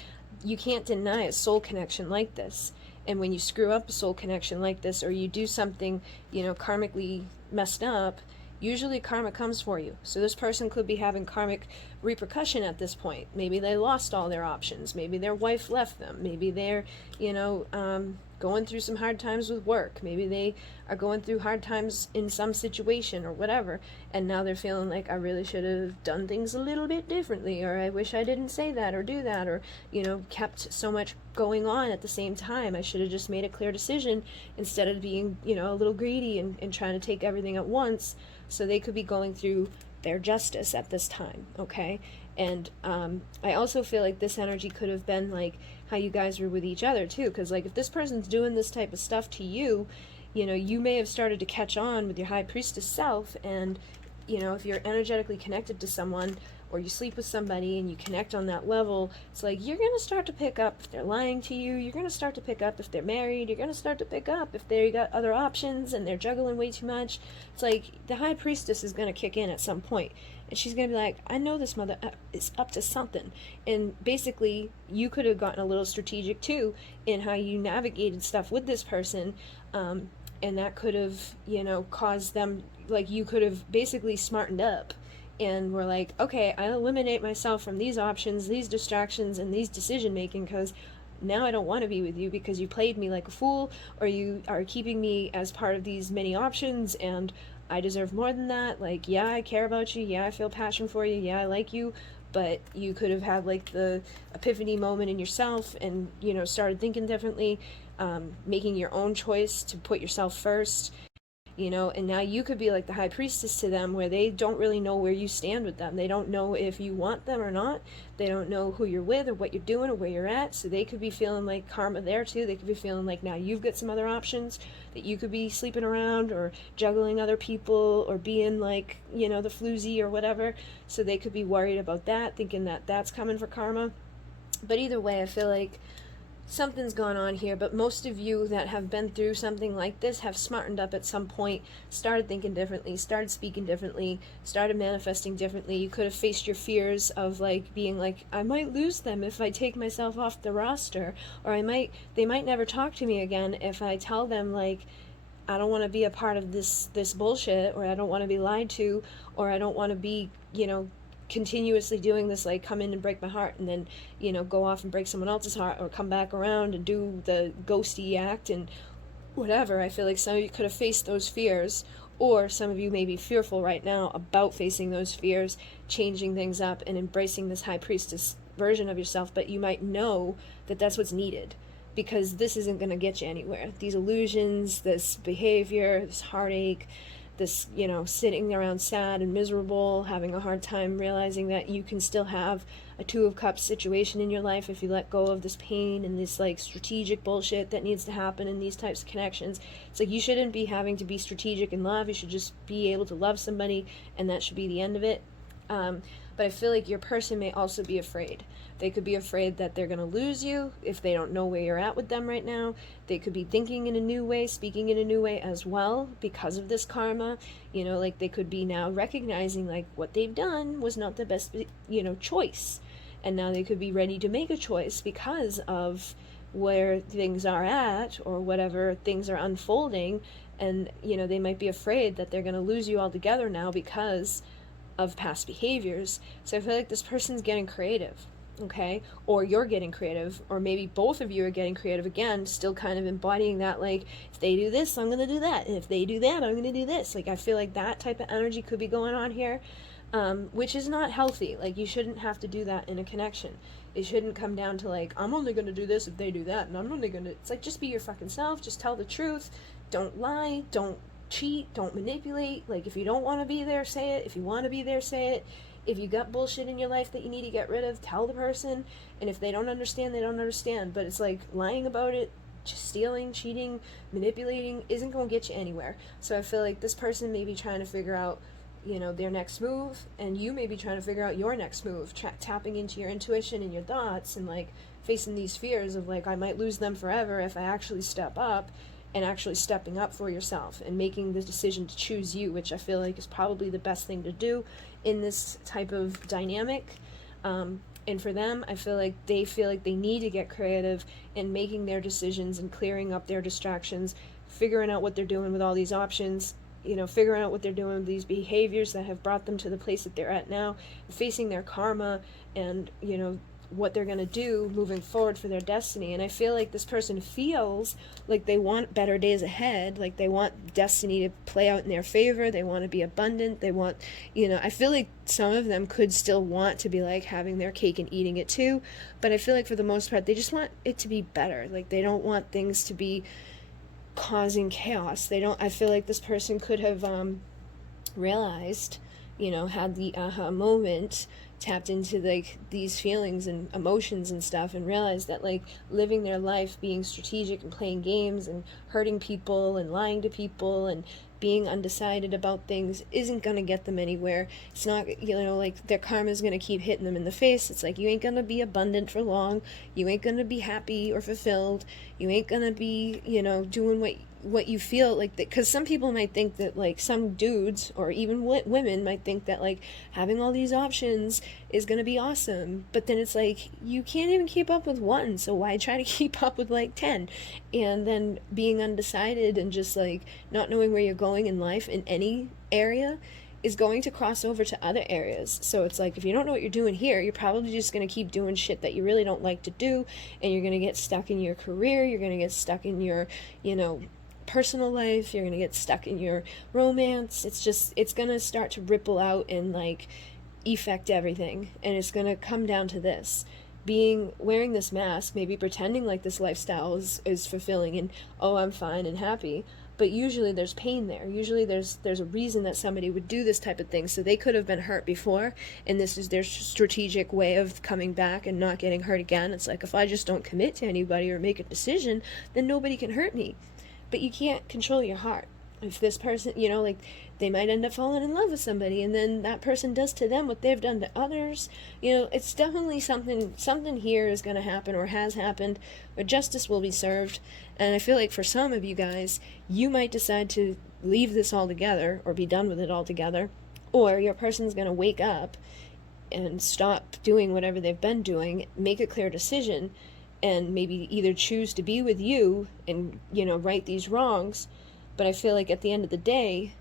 you can't deny a soul connection like this. And when you screw up a soul connection like this, or you do something, you know, karmically messed up, usually karma comes for you. So this person could be having karmic repercussion at this point. Maybe they lost all their options. Maybe their wife left them. Maybe they're, you know, going through some hard times with work. Maybe they are going through hard times in some situation or whatever, and now they're feeling like, I really should have done things a little bit differently, or I wish I didn't say that or do that, or, you know, kept so much going on at the same time. I should have just made a clear decision instead of being, you know, a little greedy and trying to take everything at once. So they could be going through their justice at this time, okay? And I also feel like this energy could have been like how you guys were with each other too, because like if this person's doing this type of stuff to you, you know, you may have started to catch on with your high priestess self, and, you know, if you're energetically connected to someone, or you sleep with somebody and you connect on that level, it's like you're going to start to pick up if they're lying to you, you're going to start to pick up if they're married, you're going to start to pick up if they got other options and they're juggling way too much. It's like the high priestess is going to kick in at some point, and she's going to be like, I know this mother is up to something. And basically you could have gotten a little strategic too in how you navigated stuff with this person, and that could have, you know, caused them, like, you could have basically smartened up and we're like, okay, I eliminate myself from these options, these distractions, and these decision making, because now I don't want to be with you because you played me like a fool, or you are keeping me as part of these many options, and I deserve more than that. Like, yeah, I care about you, yeah, I feel passion for you, yeah, I like you, but you could have had like the epiphany moment in yourself and, you know, started thinking differently, making your own choice to put yourself first, you know, and now you could be like the high priestess to them, where they don't really know where you stand with them. They don't know if you want them or not. They don't know who you're with or what you're doing or where you're at. So they could be feeling like karma there too. They could be feeling like now you've got some other options, that you could be sleeping around or juggling other people or being like, you know, the floozy or whatever. So they could be worried about that, thinking that that's coming for karma. But either way, I feel like something's gone on here, but most of you that have been through something like this have smartened up at some point, started thinking differently, started speaking differently, started manifesting differently. You could have faced your fears of like being like, I might lose them if I take myself off the roster, or they might never talk to me again if I tell them like, I don't want to be a part of this bullshit, or I don't want to be lied to, or I don't want to be, you know, continuously doing this, like come in and break my heart and then, you know, go off and break someone else's heart, or come back around and do the ghosty act and whatever. I feel like some of you could have faced those fears, Or some of you may be fearful right now about facing those fears, changing things up, and embracing this high priestess version of yourself, but you might know that that's what's needed, because this isn't going to get you anywhere. These illusions, this behavior, this heartache, this, sitting around sad and miserable, having a hard time realizing that you can still have a Two of Cups situation in your life if you let go of this pain and this strategic bullshit that needs to happen in these types of connections. It's you shouldn't be having to be strategic in love. You should just be able to love somebody, and that should be the end of it. But I feel like your person may also be afraid. They could be afraid that they're going to lose you if they don't know where you're at with them right now. They could be thinking in a new way, speaking in a new way as well because of this karma. They could be now recognizing what they've done was not the best, choice. And now they could be ready to make a choice because of where things are at or whatever things are unfolding. And, they might be afraid that they're going to lose you altogether now because of past behaviors. So I feel like this person's getting creative, okay? Or you're getting creative, or maybe both of you are getting creative again, still kind of embodying that, if they do this, I'm gonna do that, and if they do that, I'm gonna do this. I feel like that type of energy could be going on here, which is not healthy. You shouldn't have to do that in a connection. It shouldn't come down to I'm only gonna do this if they do that, and I'm only gonna, it's just be your fucking self, just tell the truth, don't lie, don't cheat, don't manipulate. If you don't want to be there, say it. If you want to be there, say it. If you got bullshit in your life that you need to get rid of, tell the person. And if they don't understand, they don't understand. But it's lying about it, just stealing, cheating, manipulating isn't going to get you anywhere. So I feel like this person may be trying to figure out their next move, and you may be trying to figure out your next move, tapping into your intuition and your thoughts, and facing these fears of I might lose them forever if I actually step up, and actually stepping up for yourself and making the decision to choose you, which I feel like is probably the best thing to do in this type of dynamic. And for them, I feel like they need to get creative in making their decisions and clearing up their distractions, figuring out what they're doing with all these options, figuring out what they're doing with these behaviors that have brought them to the place that they're at now, facing their karma, and, what they're going to do moving forward for their destiny. And I feel like this person feels like they want better days ahead, they want destiny to play out in their favor, they want to be abundant, they want, I feel like some of them could still want to be having their cake and eating it too, but I feel like for the most part they just want it to be better. They don't want things to be causing chaos. I feel like this person could have realized, had the aha moment, tapped into these feelings and emotions and stuff, and realized that living their life being strategic and playing games and hurting people and lying to people and being undecided about things isn't going to get them anywhere. It's not, their karma is going to keep hitting them in the face. It's you ain't going to be abundant for long. You ain't going to be happy or fulfilled. You ain't going to be, doing what you feel because some people might think that some dudes or even women might think that having all these options is going to be awesome, but then it's you can't even keep up with one, so why try to keep up with 10? And then being undecided and just not knowing where you're going in life in any area is going to cross over to other areas. So it's if you don't know what you're doing here, you're probably just going to keep doing shit that you really don't like to do, and you're going to get stuck in your career, you're going to get stuck in your personal life, you're going to get stuck in your romance. It's going to start to ripple out and affect everything, and it's going to come down to this: wearing this mask, maybe pretending this lifestyle is fulfilling and, oh, I'm fine and happy, but usually there's pain there. Usually there's a reason that somebody would do this type of thing. So they could have been hurt before, and this is their strategic way of coming back and not getting hurt again. It's if I just don't commit to anybody or make a decision, then nobody can hurt me. But you can't control your heart. If this person, they might end up falling in love with somebody, and then that person does to them what they've done to others. It's definitely something here is going to happen or has happened, where justice will be served. And I feel for some of you guys, you might decide to leave this altogether or be done with it altogether, or your person's going to wake up and stop doing whatever they've been doing, make a clear decision, and maybe either choose to be with you and, right these wrongs. But I feel at the end of the day,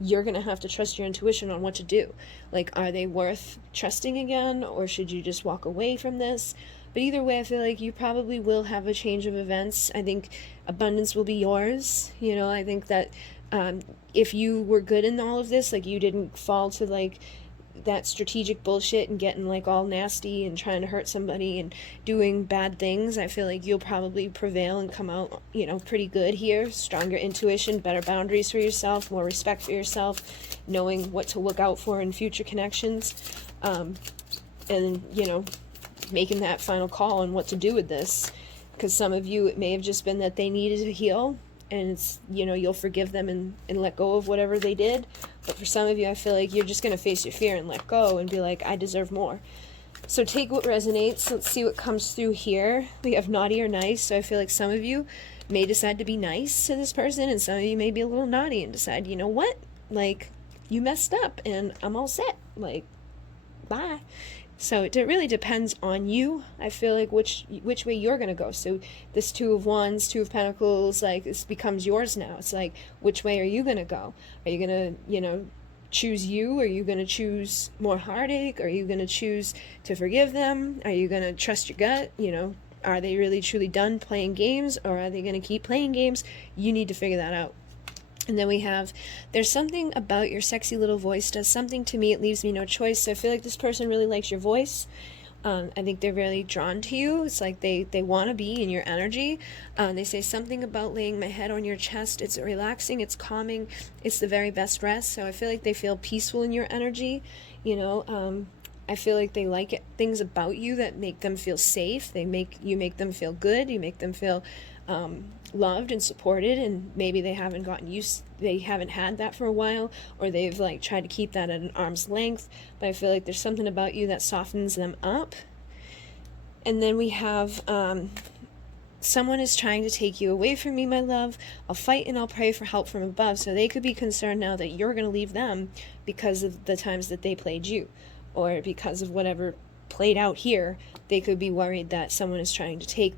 you're going to have to trust your intuition on what to do. Are they worth trusting again, or should you just walk away from this? But either way, I feel you probably will have a change of events. I think abundance will be yours. I think that If you were good in all of this, like you didn't fall to like that strategic bullshit and getting like all nasty and trying to hurt somebody and doing bad things, I feel like you'll probably prevail and come out, you know, pretty good here. Stronger intuition, better boundaries for yourself, more respect for yourself, knowing what to look out for in future connections, and, you know, making that final call on what to do with this. Because some of you, it may have just been that they needed to heal, and it's, you know, you'll forgive them and let go of whatever they did. But for some of you, I feel like you're just going to face your fear and let go and be like, I deserve more. So take what resonates. Let's see what comes through here. We have naughty or nice. So I feel like some of you may decide to be nice to this person, and some of you may be a little naughty and decide, you know what? Like, you messed up and I'm all set. Like, bye. So it really depends on you. I feel like which way you're going to go. So this Two of Wands, Two of Pentacles, like this becomes yours now. It's like, which way are you going to go? Are you going to, you know, choose you? Are you going to choose more heartache? Are you going to choose to forgive them? Are you going to trust your gut? You know, are they really truly done playing games, or are they going to keep playing games? You need to figure that out. And then we have, there's something about your sexy little voice does something to me, it leaves me no choice. So I feel like this person really likes your voice. I think they're really drawn to you. It's like they want to be in your energy. They say something about laying my head on your chest. It's relaxing, it's calming, it's the very best rest. So I feel like they feel peaceful in your energy. You know, I feel like they like it, things about you that make them feel safe. You make them feel good. You make them feel loved and supported, and maybe they haven't had that for a while, or they've like tried to keep that at an arm's length, but I feel like there's something about you that softens them up. And then we have someone is trying to take you away from me, my love. I'll fight and I'll pray for help from above. So they could be concerned now that you're going to leave them because of the times that they played you, or because of whatever played out here. They could be worried that someone is trying to take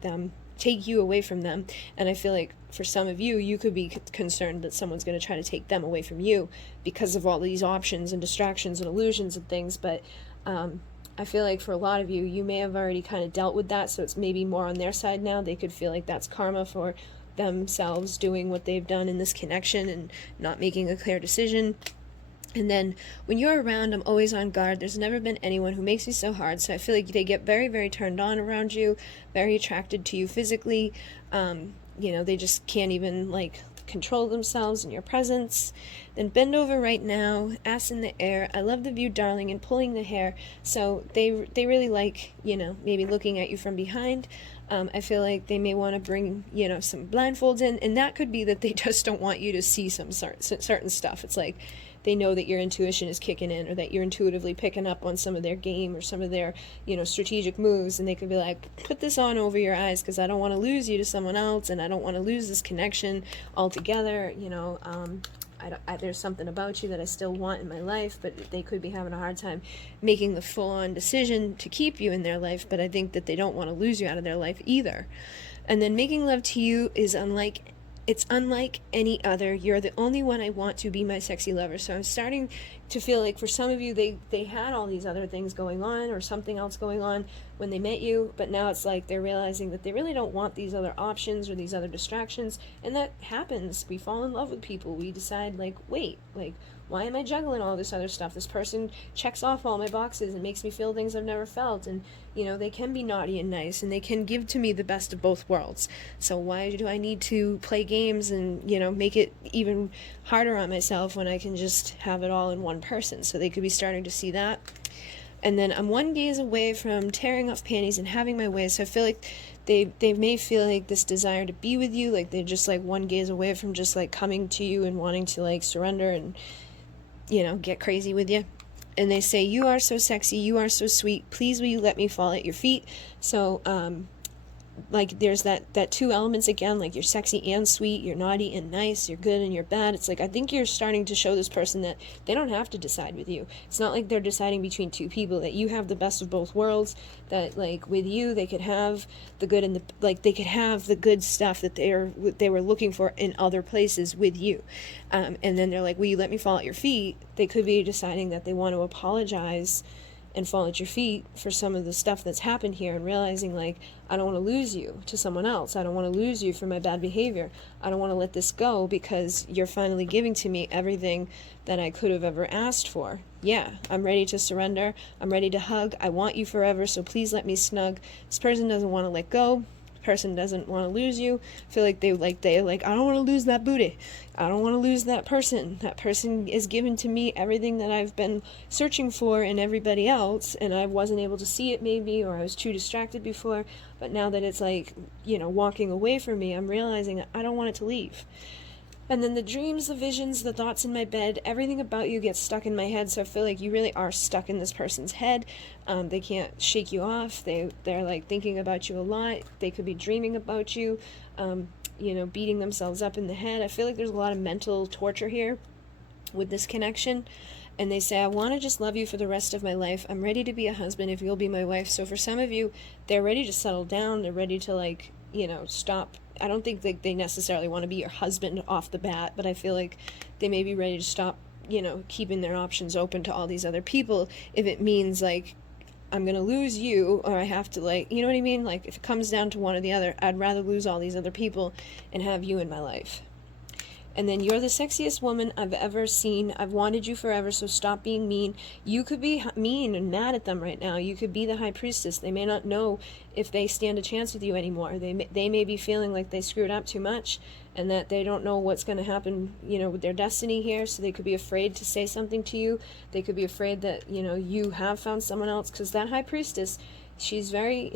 you away from them. And I feel like for some of you, you could be concerned that someone's going to try to take them away from you because of all these options and distractions and illusions and things. But I feel like for a lot of you, you may have already kind of dealt with that, so it's maybe more on their side now. They could feel like that's karma for themselves doing what they've done in this connection and not making a clear decision. And then when you're around, I'm always on guard. There's never been anyone who makes me so hard. So I feel like they get very, very turned on around you, very attracted to you physically. You know, they just can't even like control themselves in your presence. Then bend over right now, ass in the air. I love the view, darling, and pulling the hair. So they really like, you know, maybe looking at you from behind. I feel like they may want to bring, you know, some blindfolds in, and that could be that they just don't want you to see some certain stuff. It's like they know that your intuition is kicking in, or that you're intuitively picking up on some of their game or some of their, you know, strategic moves, and they could be like, put this on over your eyes because I don't want to lose you to someone else, and I don't want to lose this connection altogether. You know, there's something about you that I still want in my life, but they could be having a hard time making the full-on decision to keep you in their life, but I think that they don't want to lose you out of their life either. And then making love to you is unlike any other. You're the only one I want to be my sexy lover. So I'm starting to feel like for some of you, they had all these other things going on or something else going on when they met you, but now it's like they're realizing that they really don't want these other options or these other distractions. And that happens. We fall in love with people. We decide like, wait, like, why am I juggling all this other stuff? This person checks off all my boxes and makes me feel things I've never felt. And, you know, they can be naughty and nice, and they can give to me the best of both worlds. So why do I need to play games and, you know, make it even harder on myself when I can just have it all in one person? So they could be starting to see that. And then I'm one gaze away from tearing off panties and having my way. So I feel like they may feel like this desire to be with you, like they're just like one gaze away from just like coming to you and wanting to like surrender and, you know, get crazy with you. And they say, you are so sexy, you are so sweet, please will you let me fall at your feet? So like there's that two elements again, like you're sexy and sweet, you're naughty and nice, you're good and you're bad. It's like I think you're starting to show this person that they don't have to decide with you. It's not like they're deciding between two people, that you have the best of both worlds, that like with you they could have the good and the, like they could have the good stuff that they were looking for in other places with you. And then they're like, will you let me fall at your feet? They could be deciding that they want to apologize and fall at your feet for some of the stuff that's happened here, and realizing like, I don't want to lose you to someone else. I don't want to lose you for my bad behavior. I don't want to let this go because you're finally giving to me everything that I could have ever asked for. Yeah, I'm ready to surrender. I'm ready to hug. I want you forever, so please let me snug. This person doesn't want to let go. Person doesn't want to lose you. Feel like they I don't want to lose that booty. I don't want to lose that person. That person is given to me everything that I've been searching for in everybody else, and I wasn't able to see it maybe, or I was too distracted before, but now that it's like, walking away from me, I'm realizing I don't want it to leave. And then the dreams, the visions, the thoughts in my bed, everything about you gets stuck in my head, so I feel like you really are stuck in this person's head. They can't shake you off. They're like thinking about you a lot. They could be dreaming about you, beating themselves up in the head. I feel like there's a lot of mental torture here with this connection. And they say, I want to just love you for the rest of my life. I'm ready to be a husband if you'll be my wife. So for some of you, they're ready to settle down. They're ready to stop. I don't think they necessarily want to be your husband off the bat, but I feel like they may be ready to stop, keeping their options open to all these other people if it means like, I'm going to lose you, or I have to you know what I mean? Like if it comes down to one or the other, I'd rather lose all these other people and have you in my life. And then you're the sexiest woman I've ever seen. I've wanted you forever, so stop being mean. You could be mean and mad at them right now. You could be the high priestess. They may not know if they stand a chance with you anymore. They may be feeling like they screwed up too much and that they don't know what's going to happen, with their destiny here. So they could be afraid to say something to you. They could be afraid that, you have found someone else, because that high priestess, she's very,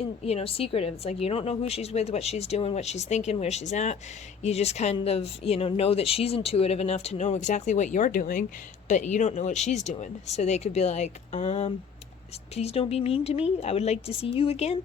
secretive. It's like you don't know who she's with, what she's doing, what she's thinking, where she's at. You just kind of, know that she's intuitive enough to know exactly what you're doing, but you don't know what she's doing. So they could be like, please don't be mean to me. I would like to see you again.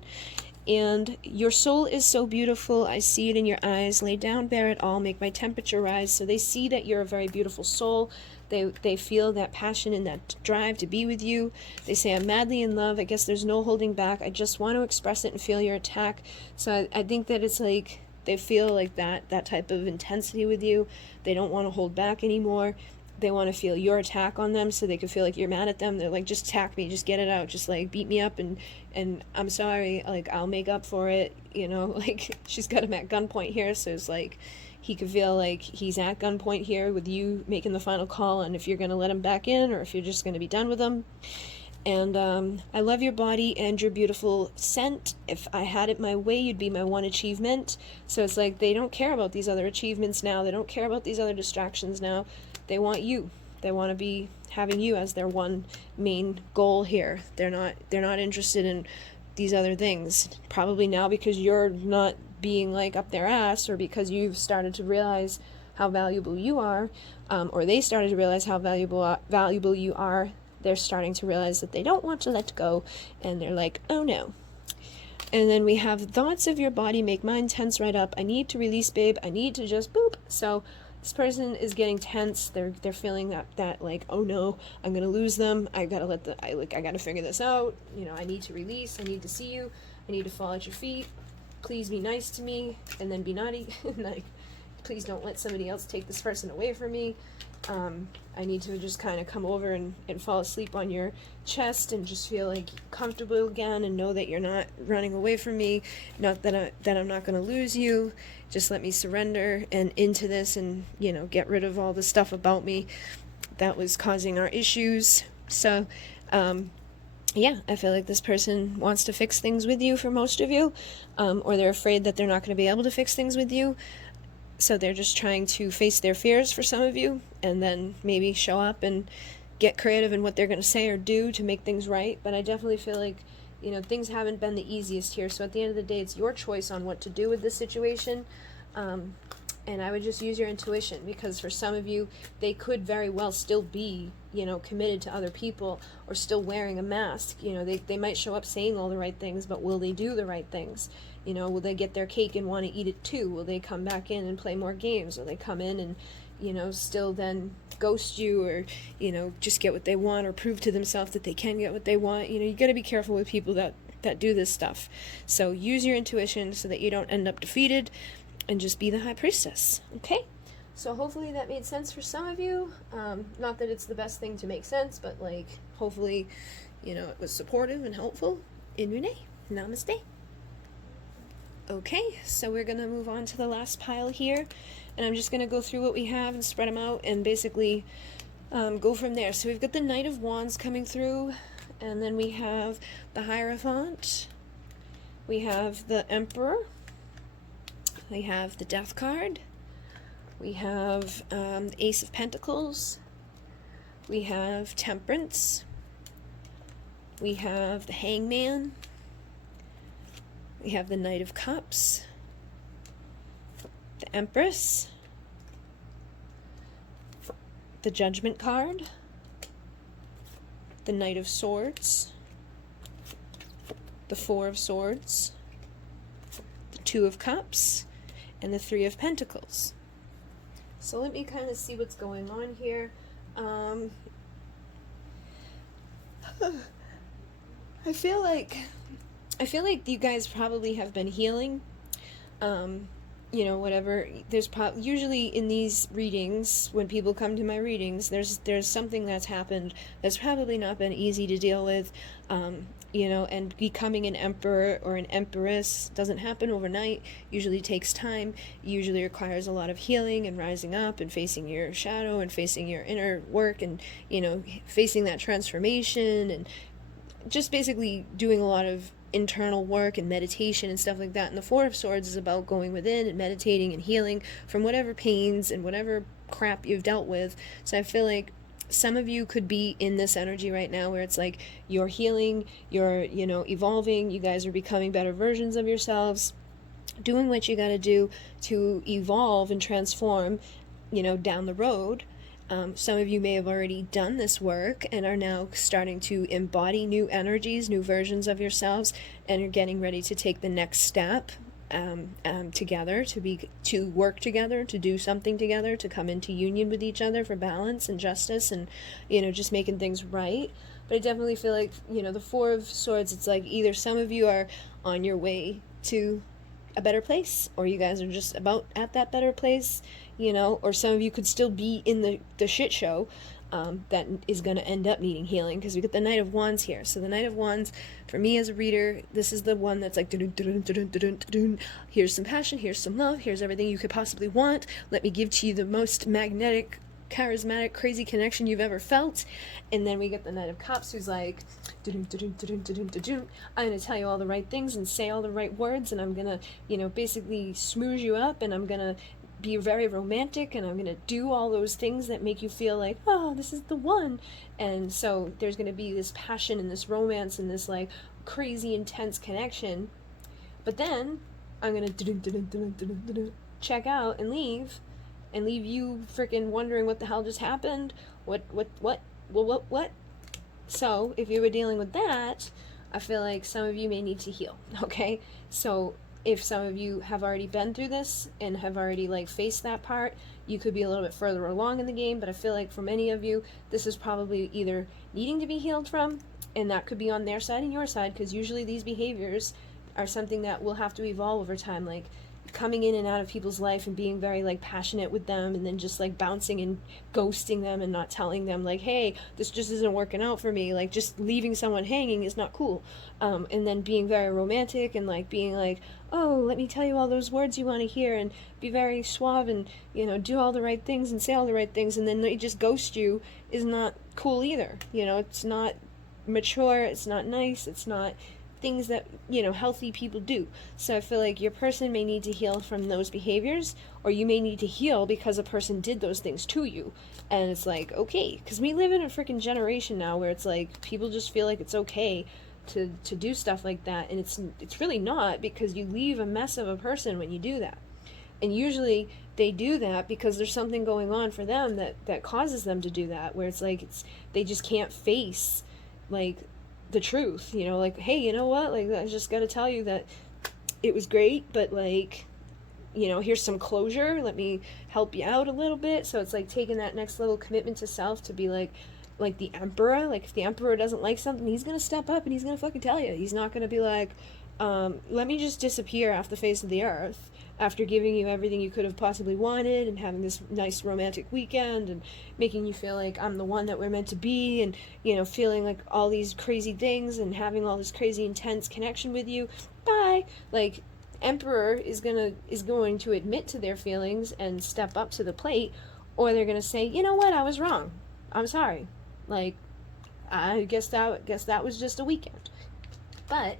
And your soul is so beautiful. I see it in your eyes. Lay down, bear it all. Make my temperature rise. So they see that you're a very beautiful soul. They feel that passion and that drive to be with you. They say, I'm madly in love. I guess there's no holding back. I just want to express it and feel your attack. So I think that it's like they feel like that type of intensity with you. They don't want to hold back anymore. They want to feel your attack on them, so they can feel like you're mad at them. They're like, just attack me, just get it out, just like beat me up, and I'm sorry, like I'll make up for it, like she's got him at gunpoint here, so it's like he could feel like he's at gunpoint here with you making the final call on if you're going to let him back in or if you're just going to be done with him. And I love your body and your beautiful scent. If I had it my way, you'd be my one achievement. So it's like they don't care about these other achievements now. They don't care about these other distractions now. They want you. They want to be having you as their one main goal here. They're not interested in these other things. Probably now because you're not being like up their ass, or because you've started to realize how valuable you are, or they started to realize how valuable you are. They're starting to realize that they don't want to let go, and they're like, oh no. And then we have thoughts of your body make mine tense right up. I need to release, babe. I need to just boop. So this person is getting tense. They're feeling that like, oh no, I'm gonna lose them. I gotta figure this out. I need to release. I need to see you. I need to fall at your feet. Please be nice to me, and then be naughty. Like, please don't let somebody else take this person away from me. I need to just kind of come over and fall asleep on your chest and just feel like comfortable again, and know that you're not running away from me, not that I'm not going to lose you. Just let me surrender and into this, and get rid of all the stuff about me that was causing our issues. So yeah, I feel like this person wants to fix things with you for most of you, or they're afraid that they're not going to be able to fix things with you. So they're just trying to face their fears for some of you, and then maybe show up and get creative in what they're going to say or do to make things right. But I definitely feel like, things haven't been the easiest here. So at the end of the day, it's your choice on what to do with this situation. And I would just use your intuition, because for some of you, they could very well still be, committed to other people, or still wearing a mask. They might show up saying all the right things, but will they do the right things? Will they get their cake and want to eat it too? Will they come back in and play more games? Will they come in and, still then ghost you, or, just get what they want, or prove to themselves that they can get what they want? You got to be careful with people that do this stuff. So use your intuition so that you don't end up defeated, and just be the high priestess. Okay? So hopefully that made sense for some of you. Not that it's the best thing to make sense, but hopefully, you know, it was supportive and helpful. Inune, namaste. Okay, so we're going to move on to the last pile here, and I'm just going to go through what we have and spread them out and basically go from there. So we've got the Knight of Wands coming through, and then we have the Hierophant, we have the Emperor, we have the Death card, we have the Ace of Pentacles, we have Temperance, we have the Hangman, we have the Knight of Cups, the Empress, the Judgment card, the Knight of Swords, the Four of Swords, the Two of Cups, and the Three of Pentacles. So let me kind of see what's going on here. I feel like you guys probably have been healing. You know, whatever. There's usually in these readings, when people come to my readings, there's something that's happened that's probably not been easy to deal with. You know, and becoming an emperor or an empress doesn't happen overnight. Usually takes time. Usually requires a lot of healing and rising up and facing your shadow and facing your inner work and, you know, facing that transformation and just basically doing a lot of internal work and meditation and stuff like that. And the Four of Swords is about going within and meditating and healing from whatever pains and whatever crap you've dealt with. So I feel like some of you could be in this energy right now where it's like you're healing, you're, you know, evolving, you guys are becoming better versions of yourselves, doing what you got to do to evolve and transform, you know, down the road. Some of you may have already done this work and are now starting to embody new energies, new versions of yourselves, and are getting ready to take the next step together, to work together, to do something together, to come into union with each other for balance and justice and, you know, just making things right. But I definitely feel like, you know, the Four of Swords, it's like either some of you are on your way to a better place, or you guys are just about at that better place, you know, or some of you could still be in the shit show that is going to end up needing healing, because we get the Knight of Wands here. So the Knight of Wands, for me as a reader, this is the one that's like, here's some passion, here's some love, here's everything you could possibly want. Let me give to you the most magnetic, charismatic, crazy connection you've ever felt. And then we get the Knight of Cups, who's like, I'm going to tell you all the right things and say all the right words, and I'm going to, you know, basically smooze you up, and I'm going to be very romantic, and I'm going to do all those things that make you feel like, oh, this is the one. And so there's going to be this passion and this romance and this like crazy intense connection. But then I'm going to check out and leave you freaking wondering what the hell just happened. What? So if you were dealing with that, I feel like some of you may need to heal. Okay, so if some of you have already been through this and have already like faced that part, you could be a little bit further along in the game. But I feel like for many of you, this is probably either needing to be healed from, and that could be on their side and your side, because usually these behaviors are something that will have to evolve over time, like coming in and out of people's life and being very like passionate with them, and then just like bouncing and ghosting them and not telling them like, hey, this just isn't working out for me. Like just leaving someone hanging is not cool. And then being very romantic and like being like, oh, let me tell you all those words you want to hear, and be very suave and, you know, do all the right things and say all the right things, and then they just ghost you is not cool either. You know, it's not mature, it's not nice, it's not things that, you know, healthy people do. So I feel like your person may need to heal from those behaviors, or you may need to heal because a person did those things to you. And it's like, okay, because we live in a freaking generation now where it's like people just feel like it's okay to do stuff like that, and it's really not, because you leave a mess of a person when you do that. And usually they do that because there's something going on for them that causes them to do that, where it's like they just can't face like the truth, you know, like, hey, you know what, like, I just gotta tell you that it was great, but like, you know, here's some closure, let me help you out a little bit. So it's like taking that next little commitment to self to be like the emperor. Like if the emperor doesn't like something, he's gonna step up and he's gonna fucking tell you. He's not gonna be like, let me just disappear off the face of the earth after giving you everything you could have possibly wanted and having this nice romantic weekend and making you feel like I'm the one that we're meant to be, and, you know, feeling like all these crazy things and having all this crazy intense connection with you. Bye. Like, Emperor is going to admit to their feelings and step up to the plate, or they're gonna say, you know what, I was wrong. I'm sorry. Like, I guess that was just a weekend. But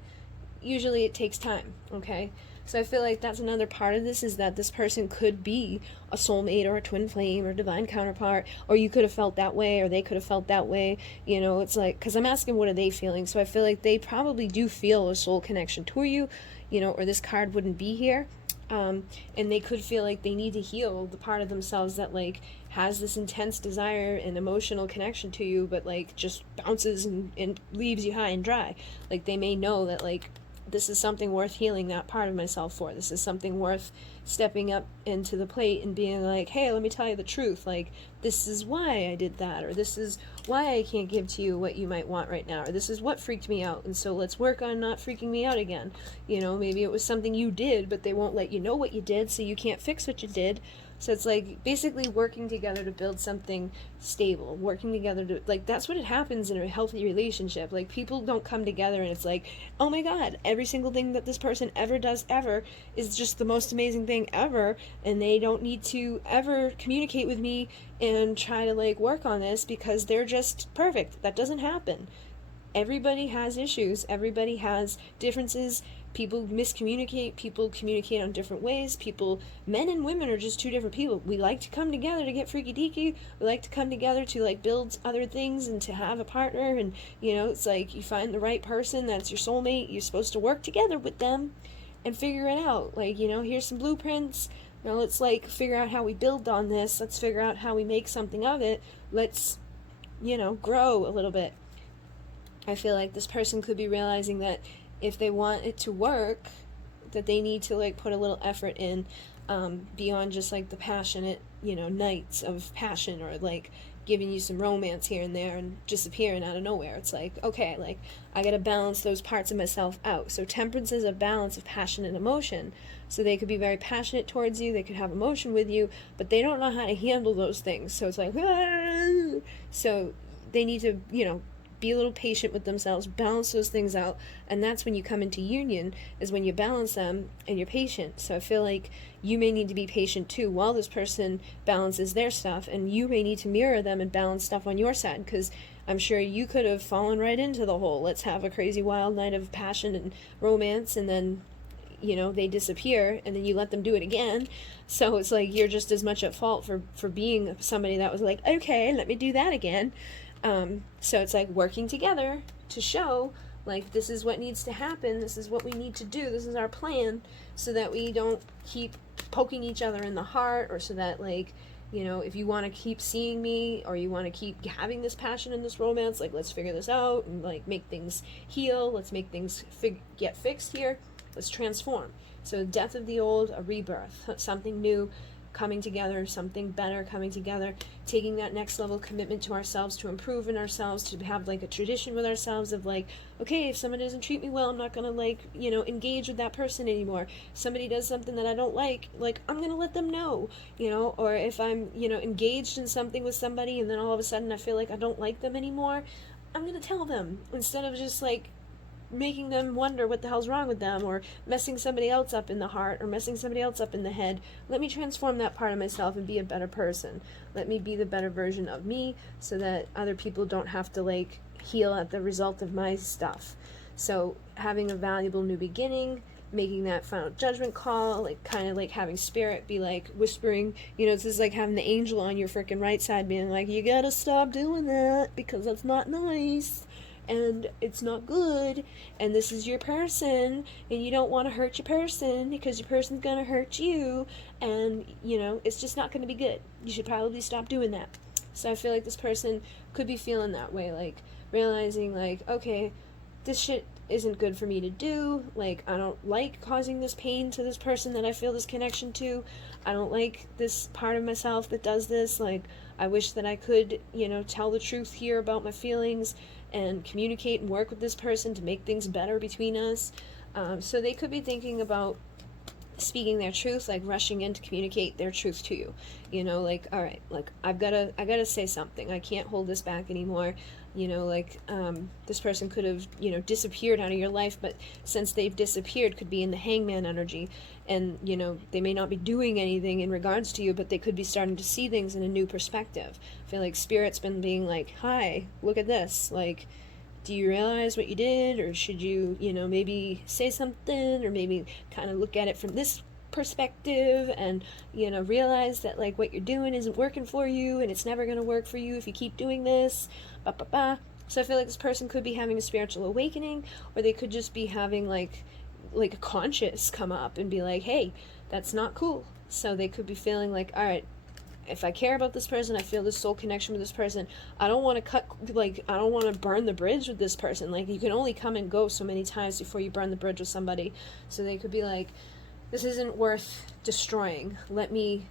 usually it takes time, okay? So I feel like that's another part of this, is that this person could be a soulmate or a twin flame or divine counterpart, or you could have felt that way, or they could have felt that way. You know, it's like, because I'm asking what are they feeling, so I feel like they probably do feel a soul connection to you, you know, or this card wouldn't be here. And they could feel like they need to heal the part of themselves that, like, has this intense desire and emotional connection to you, but, like, just bounces and leaves you high and dry. Like, they may know that, like, this is something worth healing that part of myself for. This is something worth stepping up into the plate and being like, hey, let me tell you the truth. Like, this is why I did that, or this is why I can't give to you what you might want right now, or this is what freaked me out, and so let's work on not freaking me out again. You know, maybe it was something you did, but they won't let you know what you did, so you can't fix what you did. So it's like basically working together to build something stable, working together to, like, that's what it happens in a healthy relationship. Like, people don't come together and it's like, oh my god, every single thing that this person ever does ever is just the most amazing thing ever, and they don't need to ever communicate with me and try to, like, work on this because they're just perfect. That doesn't happen. Everybody has issues, everybody has differences. People miscommunicate, people communicate on different ways, men and women are just two different people. We like to come together to get freaky deaky, we like to come together to, like, build other things and to have a partner, and, you know, it's like you find the right person, that's your soulmate, you're supposed to work together with them and figure it out. Like, you know, here's some blueprints, now let's, like, figure out how we build on this, let's figure out how we make something of it, let's, you know, grow a little bit. I feel like this person could be realizing that if they want it to work, that they need to, like, put a little effort in, beyond just, like, the passionate, you know, nights of passion, or, like, giving you some romance here and there and disappearing out of nowhere. It's like, okay, like, I gotta balance those parts of myself out. So temperance is a balance of passion and emotion. So they could be very passionate towards you, they could have emotion with you, but they don't know how to handle those things. So it's like, ah! So they need to, you know, be a little patient with themselves, balance those things out, and that's when you come into union, is when you balance them and you're patient. So I feel like you may need to be patient too while this person balances their stuff, and you may need to mirror them and balance stuff on your side, because I'm sure you could have fallen right into the whole let's have a crazy wild night of passion and romance, and then, you know, they disappear and then you let them do it again. So it's like you're just as much at fault for being somebody that was like, okay, let me do that again. So it's like working together to show, like, this is what needs to happen, this is what we need to do, this is our plan, so that we don't keep poking each other in the heart, or so that, like, you know, if you want to keep seeing me, or you want to keep having this passion and this romance, like, let's figure this out and, like, make things heal, let's make things get fixed here, let's transform. So death of the old, a rebirth, something new coming together, something better coming together, taking that next level commitment to ourselves, to improve in ourselves, to have, like, a tradition with ourselves of, like, okay, if somebody doesn't treat me well, I'm not gonna, like, you know, engage with that person anymore. If somebody does something that I don't like, I'm gonna let them know, you know. Or if I'm, you know, engaged in something with somebody and then all of a sudden I feel like I don't like them anymore, I'm gonna tell them, instead of just, like, making them wonder what the hell's wrong with them, or messing somebody else up in the heart, or messing somebody else up in the head. Let me transform that part of myself and be a better person. Let me be the better version of me, so that other people don't have to, like, heal at the result of my stuff. So having a valuable new beginning, making that final judgment call, like, kind of like having spirit be, like, whispering, you know, this is like having the angel on your freaking right side being like, you gotta stop doing that because that's not nice and it's not good, and this is your person, and you don't want to hurt your person because your person's gonna hurt you, and, you know, it's just not gonna be good. You should probably stop doing that. So I feel like this person could be feeling that way, like, realizing, like, okay, this shit isn't good for me to do, like, I don't like causing this pain to this person that I feel this connection to, I don't like this part of myself that does this, like, I wish that I could, you know, tell the truth here about my feelings, and communicate and work with this person to make things better between us. So they could be thinking about speaking their truth, like rushing in to communicate their truth to you. You know, like, all right, like I gotta say something. I can't hold this back anymore. You know, like this person could have, you know, disappeared out of your life, but since they've disappeared, could be in the hangman energy, and you know, they may not be doing anything in regards to you, but they could be starting to see things in a new perspective. I feel like Spirit's been being like, hi, look at this, like, do you realize what you did, or should you, you know, maybe say something, or maybe kind of look at it from this perspective, and you know, realize that like what you're doing isn't working for you, and it's never going to work for you if you keep doing this, So I feel like this person could be having a spiritual awakening, or they could just be having like a conscious come up and be like, hey, that's not cool. So they could be feeling like, all right, if I care about this person, I feel this soul connection with this person, I don't want to I don't want to burn the bridge with this person. Like, you can only come and go so many times before you burn the bridge with somebody. So they could be like, this isn't worth destroying. Let me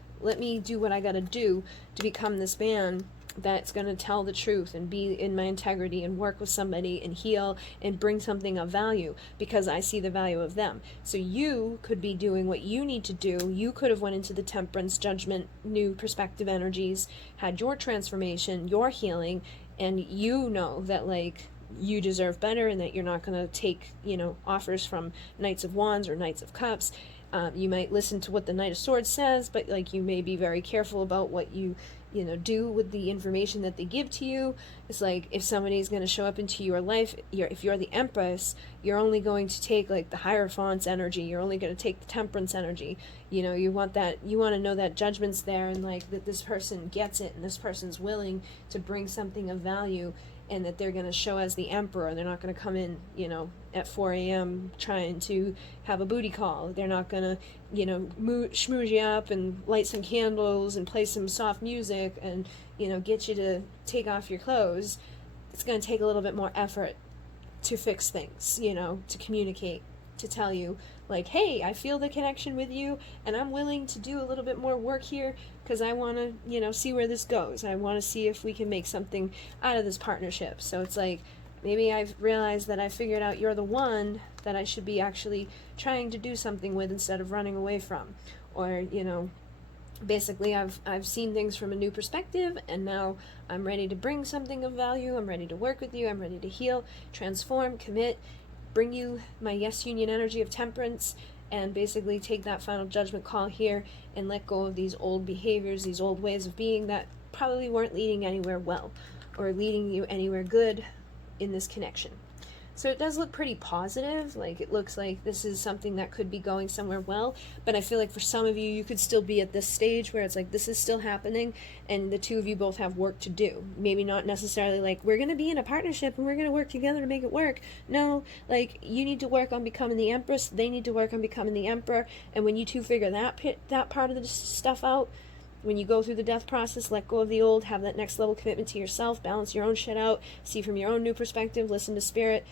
do what I gotta do to become this man that's gonna tell the truth and be in my integrity and work with somebody and heal and bring something of value, because I see the value of them. So you could be doing what you need to do. You could have went into the temperance, judgment, new perspective energies, had your transformation, your healing, and you know that like you deserve better, and that you're not going to take, you know, offers from Knights of Wands or Knights of Cups. You might listen to what the Knight of Swords says, but like you may be very careful about what you know, do with the information that they give to you. It's like, if somebody's going to show up into your life, if you're the Empress, you're only going to take like the Hierophant's energy. You're only going to take the Temperance energy. You know, you want to know that judgment's there, and like that this person gets it, and this person's willing to bring something of value, and that they're going to show as the Emperor. They're not going to come in, you know, at 4 a.m. trying to have a booty call. They're not going to, you know, schmooze you up and light some candles and play some soft music and, you know, get you to take off your clothes. It's going to take a little bit more effort to fix things, you know, to communicate, to tell you, like, hey, I feel the connection with you, and I'm willing to do a little bit more work here, because I want to, you know, see where this goes. I want to see if we can make something out of this partnership. So it's like, maybe I've realized that I figured out you're the one that I should be actually trying to do something with instead of running away from. Or, you know, basically I've seen things from a new perspective, and now I'm ready to bring something of value. I'm ready to work with you. I'm ready to heal, transform, commit, bring you my yes union energy of temperance, and basically take that final judgment call here and let go of these old behaviors, these old ways of being that probably weren't leading anywhere well, or leading you anywhere good in this connection. So it does look pretty positive. Like, it looks like this is something that could be going somewhere well, but I feel like for some of you, you could still be at this stage where it's like, this is still happening, and the two of you both have work to do. Maybe not necessarily like, we're going to be in a partnership and we're going to work together to make it work. No, like, you need to work on becoming the Empress, they need to work on becoming the Emperor, and when you two figure that part of the stuff out, when you go through the death process, let go of the old, have that next level commitment to yourself, balance your own shit out, see from your own new perspective, listen to Spirit,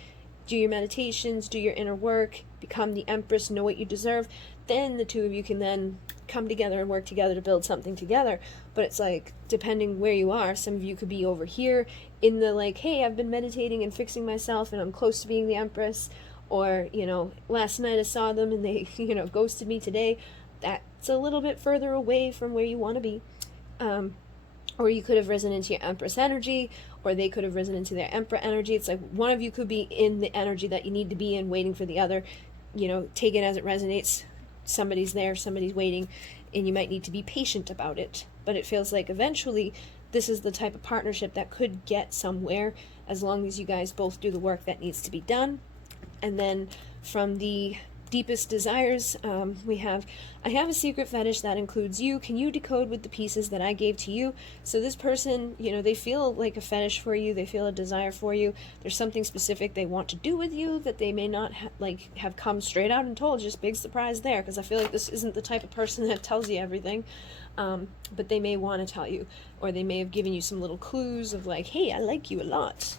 do your meditations, do your inner work, become the Empress, know what you deserve, then the two of you can then come together and work together to build something together. But it's like, depending where you are, some of you could be over here in the like, hey, I've been meditating and fixing myself and I'm close to being the Empress, or, you know, last night I saw them and they, you know, ghosted me today. That's a little bit further away from where you want to be. Or you could have risen into your Empress energy, or they could have risen into their Emperor energy. It's like one of you could be in the energy that you need to be in, waiting for the other. You know, take it as it resonates. Somebody's there, somebody's waiting, and you might need to be patient about it. But it feels like eventually this is the type of partnership that could get somewhere, as long as you guys both do the work that needs to be done. And then from the deepest desires, I have a secret fetish that includes you. Can you decode with the pieces that I gave to you? So this person, you know, they feel like a fetish for you, they feel a desire for you, there's something specific they want to do with you that they may not have come straight out and told. Just big surprise there, because I feel like this isn't the type of person that tells you everything, but they may want to tell you, or they may have given you some little clues of like, hey, I like you a lot.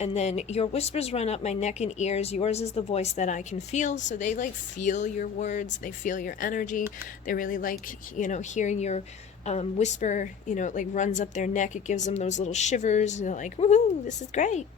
And then your whispers run up my neck and ears. Yours is the voice that I can feel. So they like feel your words. They feel your energy. They really like, you know, hearing your whisper, you know, it like runs up their neck. It gives them those little shivers. And they're like, woohoo, this is great.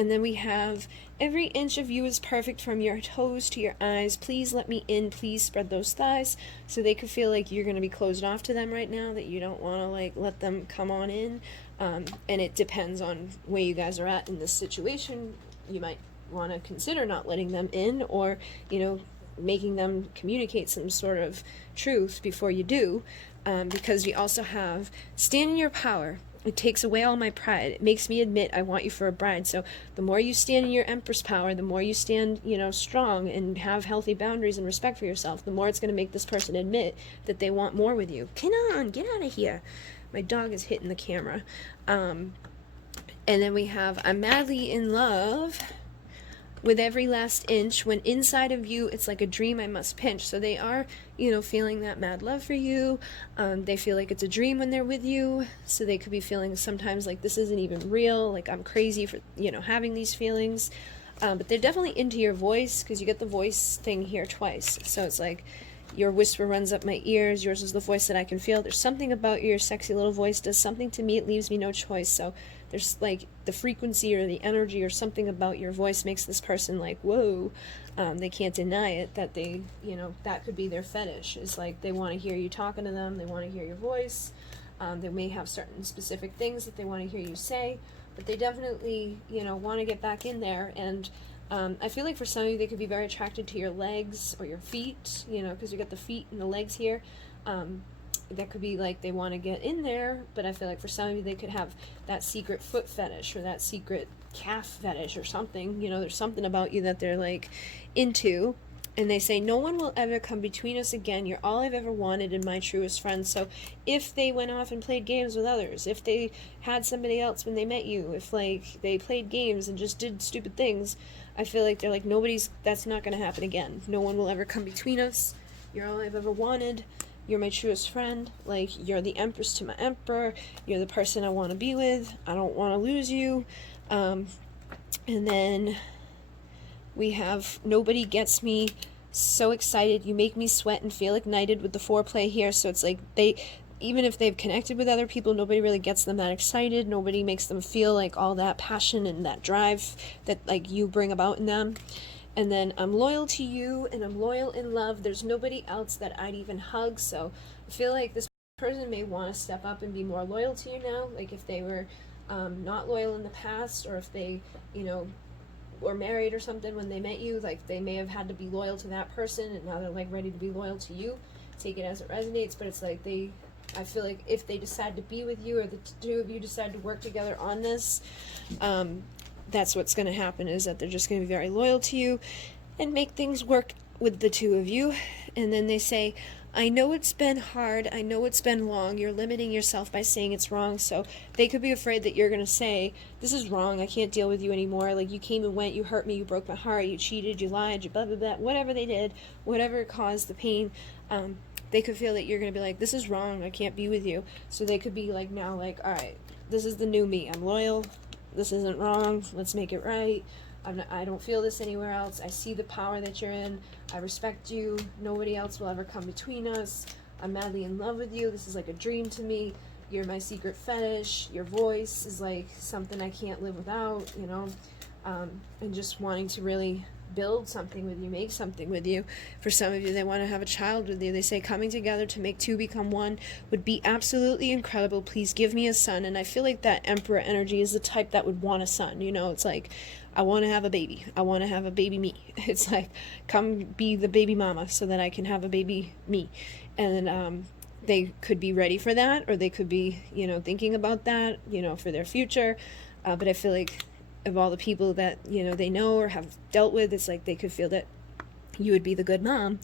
And then we have, every inch of you is perfect from your toes to your eyes. Please let me in. Please spread those thighs. So they could feel like you're going to be closed off to them right now, that you don't want to like let them come on in. And it depends on where you guys are at in this situation. You might want to consider not letting them in, or, you know, making them communicate some sort of truth before you do. Because we also have, stand in your power. It takes away all my pride. It makes me admit I want you for a bride. So the more you stand in your Empress power, the more you stand, you know, strong and have healthy boundaries and respect for yourself, the more it's going to make this person admit that they want more with you. Come on, get out of here. My dog is hitting the camera. And then we have, I'm madly in love with every last inch, when inside of you it's like a dream I must pinch. So they are, you know, feeling that mad love for you. They feel like it's a dream when they're with you. So they could be feeling sometimes like this isn't even real, like I'm crazy for, you know, having these feelings. But they're definitely into your voice, because you get the voice thing here twice. So it's like, your whisper runs up my ears, yours is the voice that I can feel. There's something about your sexy little voice does something to me, it leaves me no choice. So there's like the frequency or the energy or something about your voice makes this person like, whoa. They can't deny it, that they, you know, that could be their fetish. It's like they want to hear you talking to them, they want to hear your voice. They may have certain specific things that they want to hear you say, but they definitely, you know, want to get back in there. And I feel like for some of you, they could be very attracted to your legs or your feet, you know, because you got the feet and the legs here. That could be like they want to get in there, but I feel like for some of you, they could have that secret foot fetish or that secret calf fetish or something. You know, there's something about you that they're like into. And they say, no one will ever come between us again. You're all I've ever wanted and my truest friend. So if they went off and played games with others, if they had somebody else when they met you, if like they played games and just did stupid things, I feel like they're like, that's not going to happen again. No one will ever come between us. You're all I've ever wanted. You're my truest friend. Like, you're the Empress to my Emperor. You're the person I want to be with. I don't want to lose you. And then we have, nobody gets me so excited. You make me sweat and feel ignited with the foreplay here. So it's like even if they've connected with other people, nobody really gets them that excited. Nobody makes them feel like all that passion and that drive that like you bring about in them. And then I'm loyal to you and I'm loyal in love. There's nobody else that I'd even hug. So I feel like this person may want to step up and be more loyal to you now. Like if they were not loyal in the past, or if they, you know, were married or something when they met you, like they may have had to be loyal to that person, and now they're like ready to be loyal to you. Take it as it resonates. But it's like I feel like if they decide to be with you, or the two of you decide to work together on this, that's what's going to happen, is that they're just going to be very loyal to you and make things work with the two of you. And then they say, I know it's been hard, I know it's been long, you're limiting yourself by saying it's wrong. So they could be afraid that you're going to say, this is wrong, I can't deal with you anymore, like you came and went, you hurt me, you broke my heart, you cheated, you lied, you blah blah blah, whatever they did, whatever caused the pain. They could feel that you're going to be like, this is wrong, I can't be with you. So they could be like, now like, alright, this is the new me, I'm loyal, this isn't wrong, let's make it right. I don't feel this anywhere else. I see the power that you're in. I respect you. Nobody else will ever come between us. I'm madly in love with you. This is like a dream to me. You're my secret fetish. Your voice is like something I can't live without, you know. And just wanting to really build something with you, make something with you. For some of you, they want to have a child with you. They say coming together to make two become one would be absolutely incredible. Please give me a son. And I feel like that Emperor energy is the type that would want a son. You know, it's like, I want to have a baby. I want to have a baby me. It's like, come be the baby mama so that I can have a baby me. And they could be ready for that, or they could be, you know, thinking about that, you know, for their future. But I feel like of all the people that, you know, they know or have dealt with, it's like they could feel that you would be the good mom.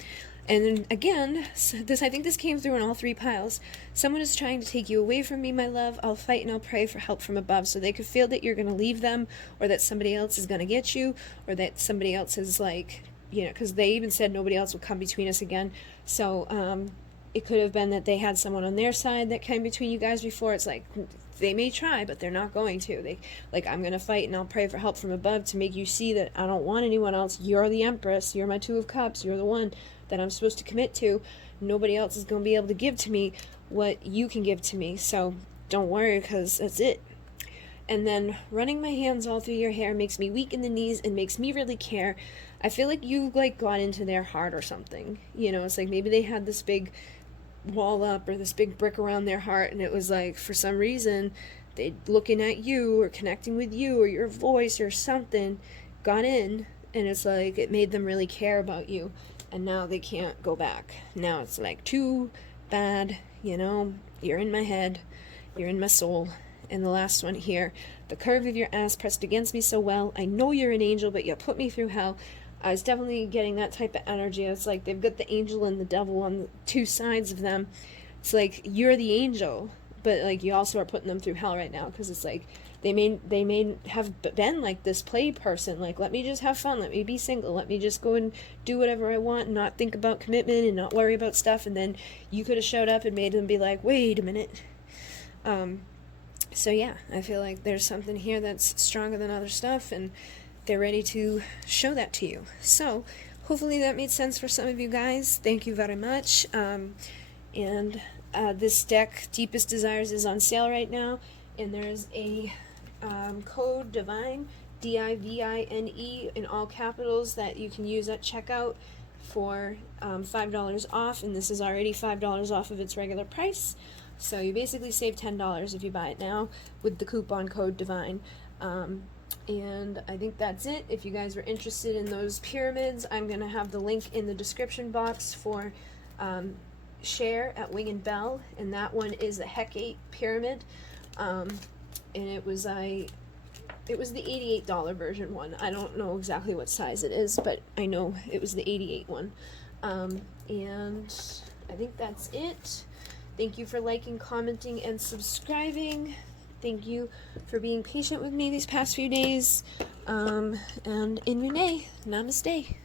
And then again, I think this came through in all three piles. Someone is trying to take you away from me, my love. I'll fight and I'll pray for help from above. So they could feel that you're going to leave them, or that somebody else is going to get you, or that somebody else is like, you know, because they even said nobody else will come between us again. So it could have been that they had someone on their side that came between you guys before. It's like, they may try, but they're not going to. They like, I'm going to fight and I'll pray for help from above to make you see that I don't want anyone else. You're the Empress. You're my Two of Cups. You're the one that I'm supposed to commit to. Nobody else is going to be able to give to me what you can give to me. So don't worry, because that's it. and then running my hands all through your hair makes me weak in the knees and makes me really care. I feel like you like got into their heart or something. You know, it's like maybe they had this big wall up or this big brick around their heart, and it was like for some reason they looking at you or connecting with you or your voice or something got in, and it's like it made them really care about you, and now they can't go back. Now it's like too bad, you know, you're in my head, you're in my soul. And the last one here, the curve of your ass pressed against me so well. I know you're an angel, but you put me through hell. I was definitely getting that type of energy. It's like they've got the angel and the devil on the two sides of them. It's like you're the angel, but like you also are putting them through hell right now, because it's like they may have been like this play person, like let me just have fun, let me be single, let me just go and do whatever I want and not think about commitment and not worry about stuff. And then you could have showed up and made them be like, wait a minute. So yeah, I feel like there's something here that's stronger than other stuff, and they're ready to show that to you. So hopefully that made sense for some of you guys. Thank you very much. This deck, Deepest Desires, is on sale right now, and there's a code DIVINE, DIVINE, in all capitals that you can use at checkout for $5 off, and this is already $5 off of its regular price. So you basically save $10 if you buy it now with the coupon code DIVINE. And I think that's it. If you guys were interested in those pyramids, I'm going to have the link in the description box for Cher at Wing and Bell, and that one is a Hecate pyramid. And it was the $88 version one. I don't know exactly what size it is, but I know it was the 88 one. And I think that's it. Thank you for liking, commenting, and subscribing. Thank you for being patient with me these past few days. And in Renee, namaste.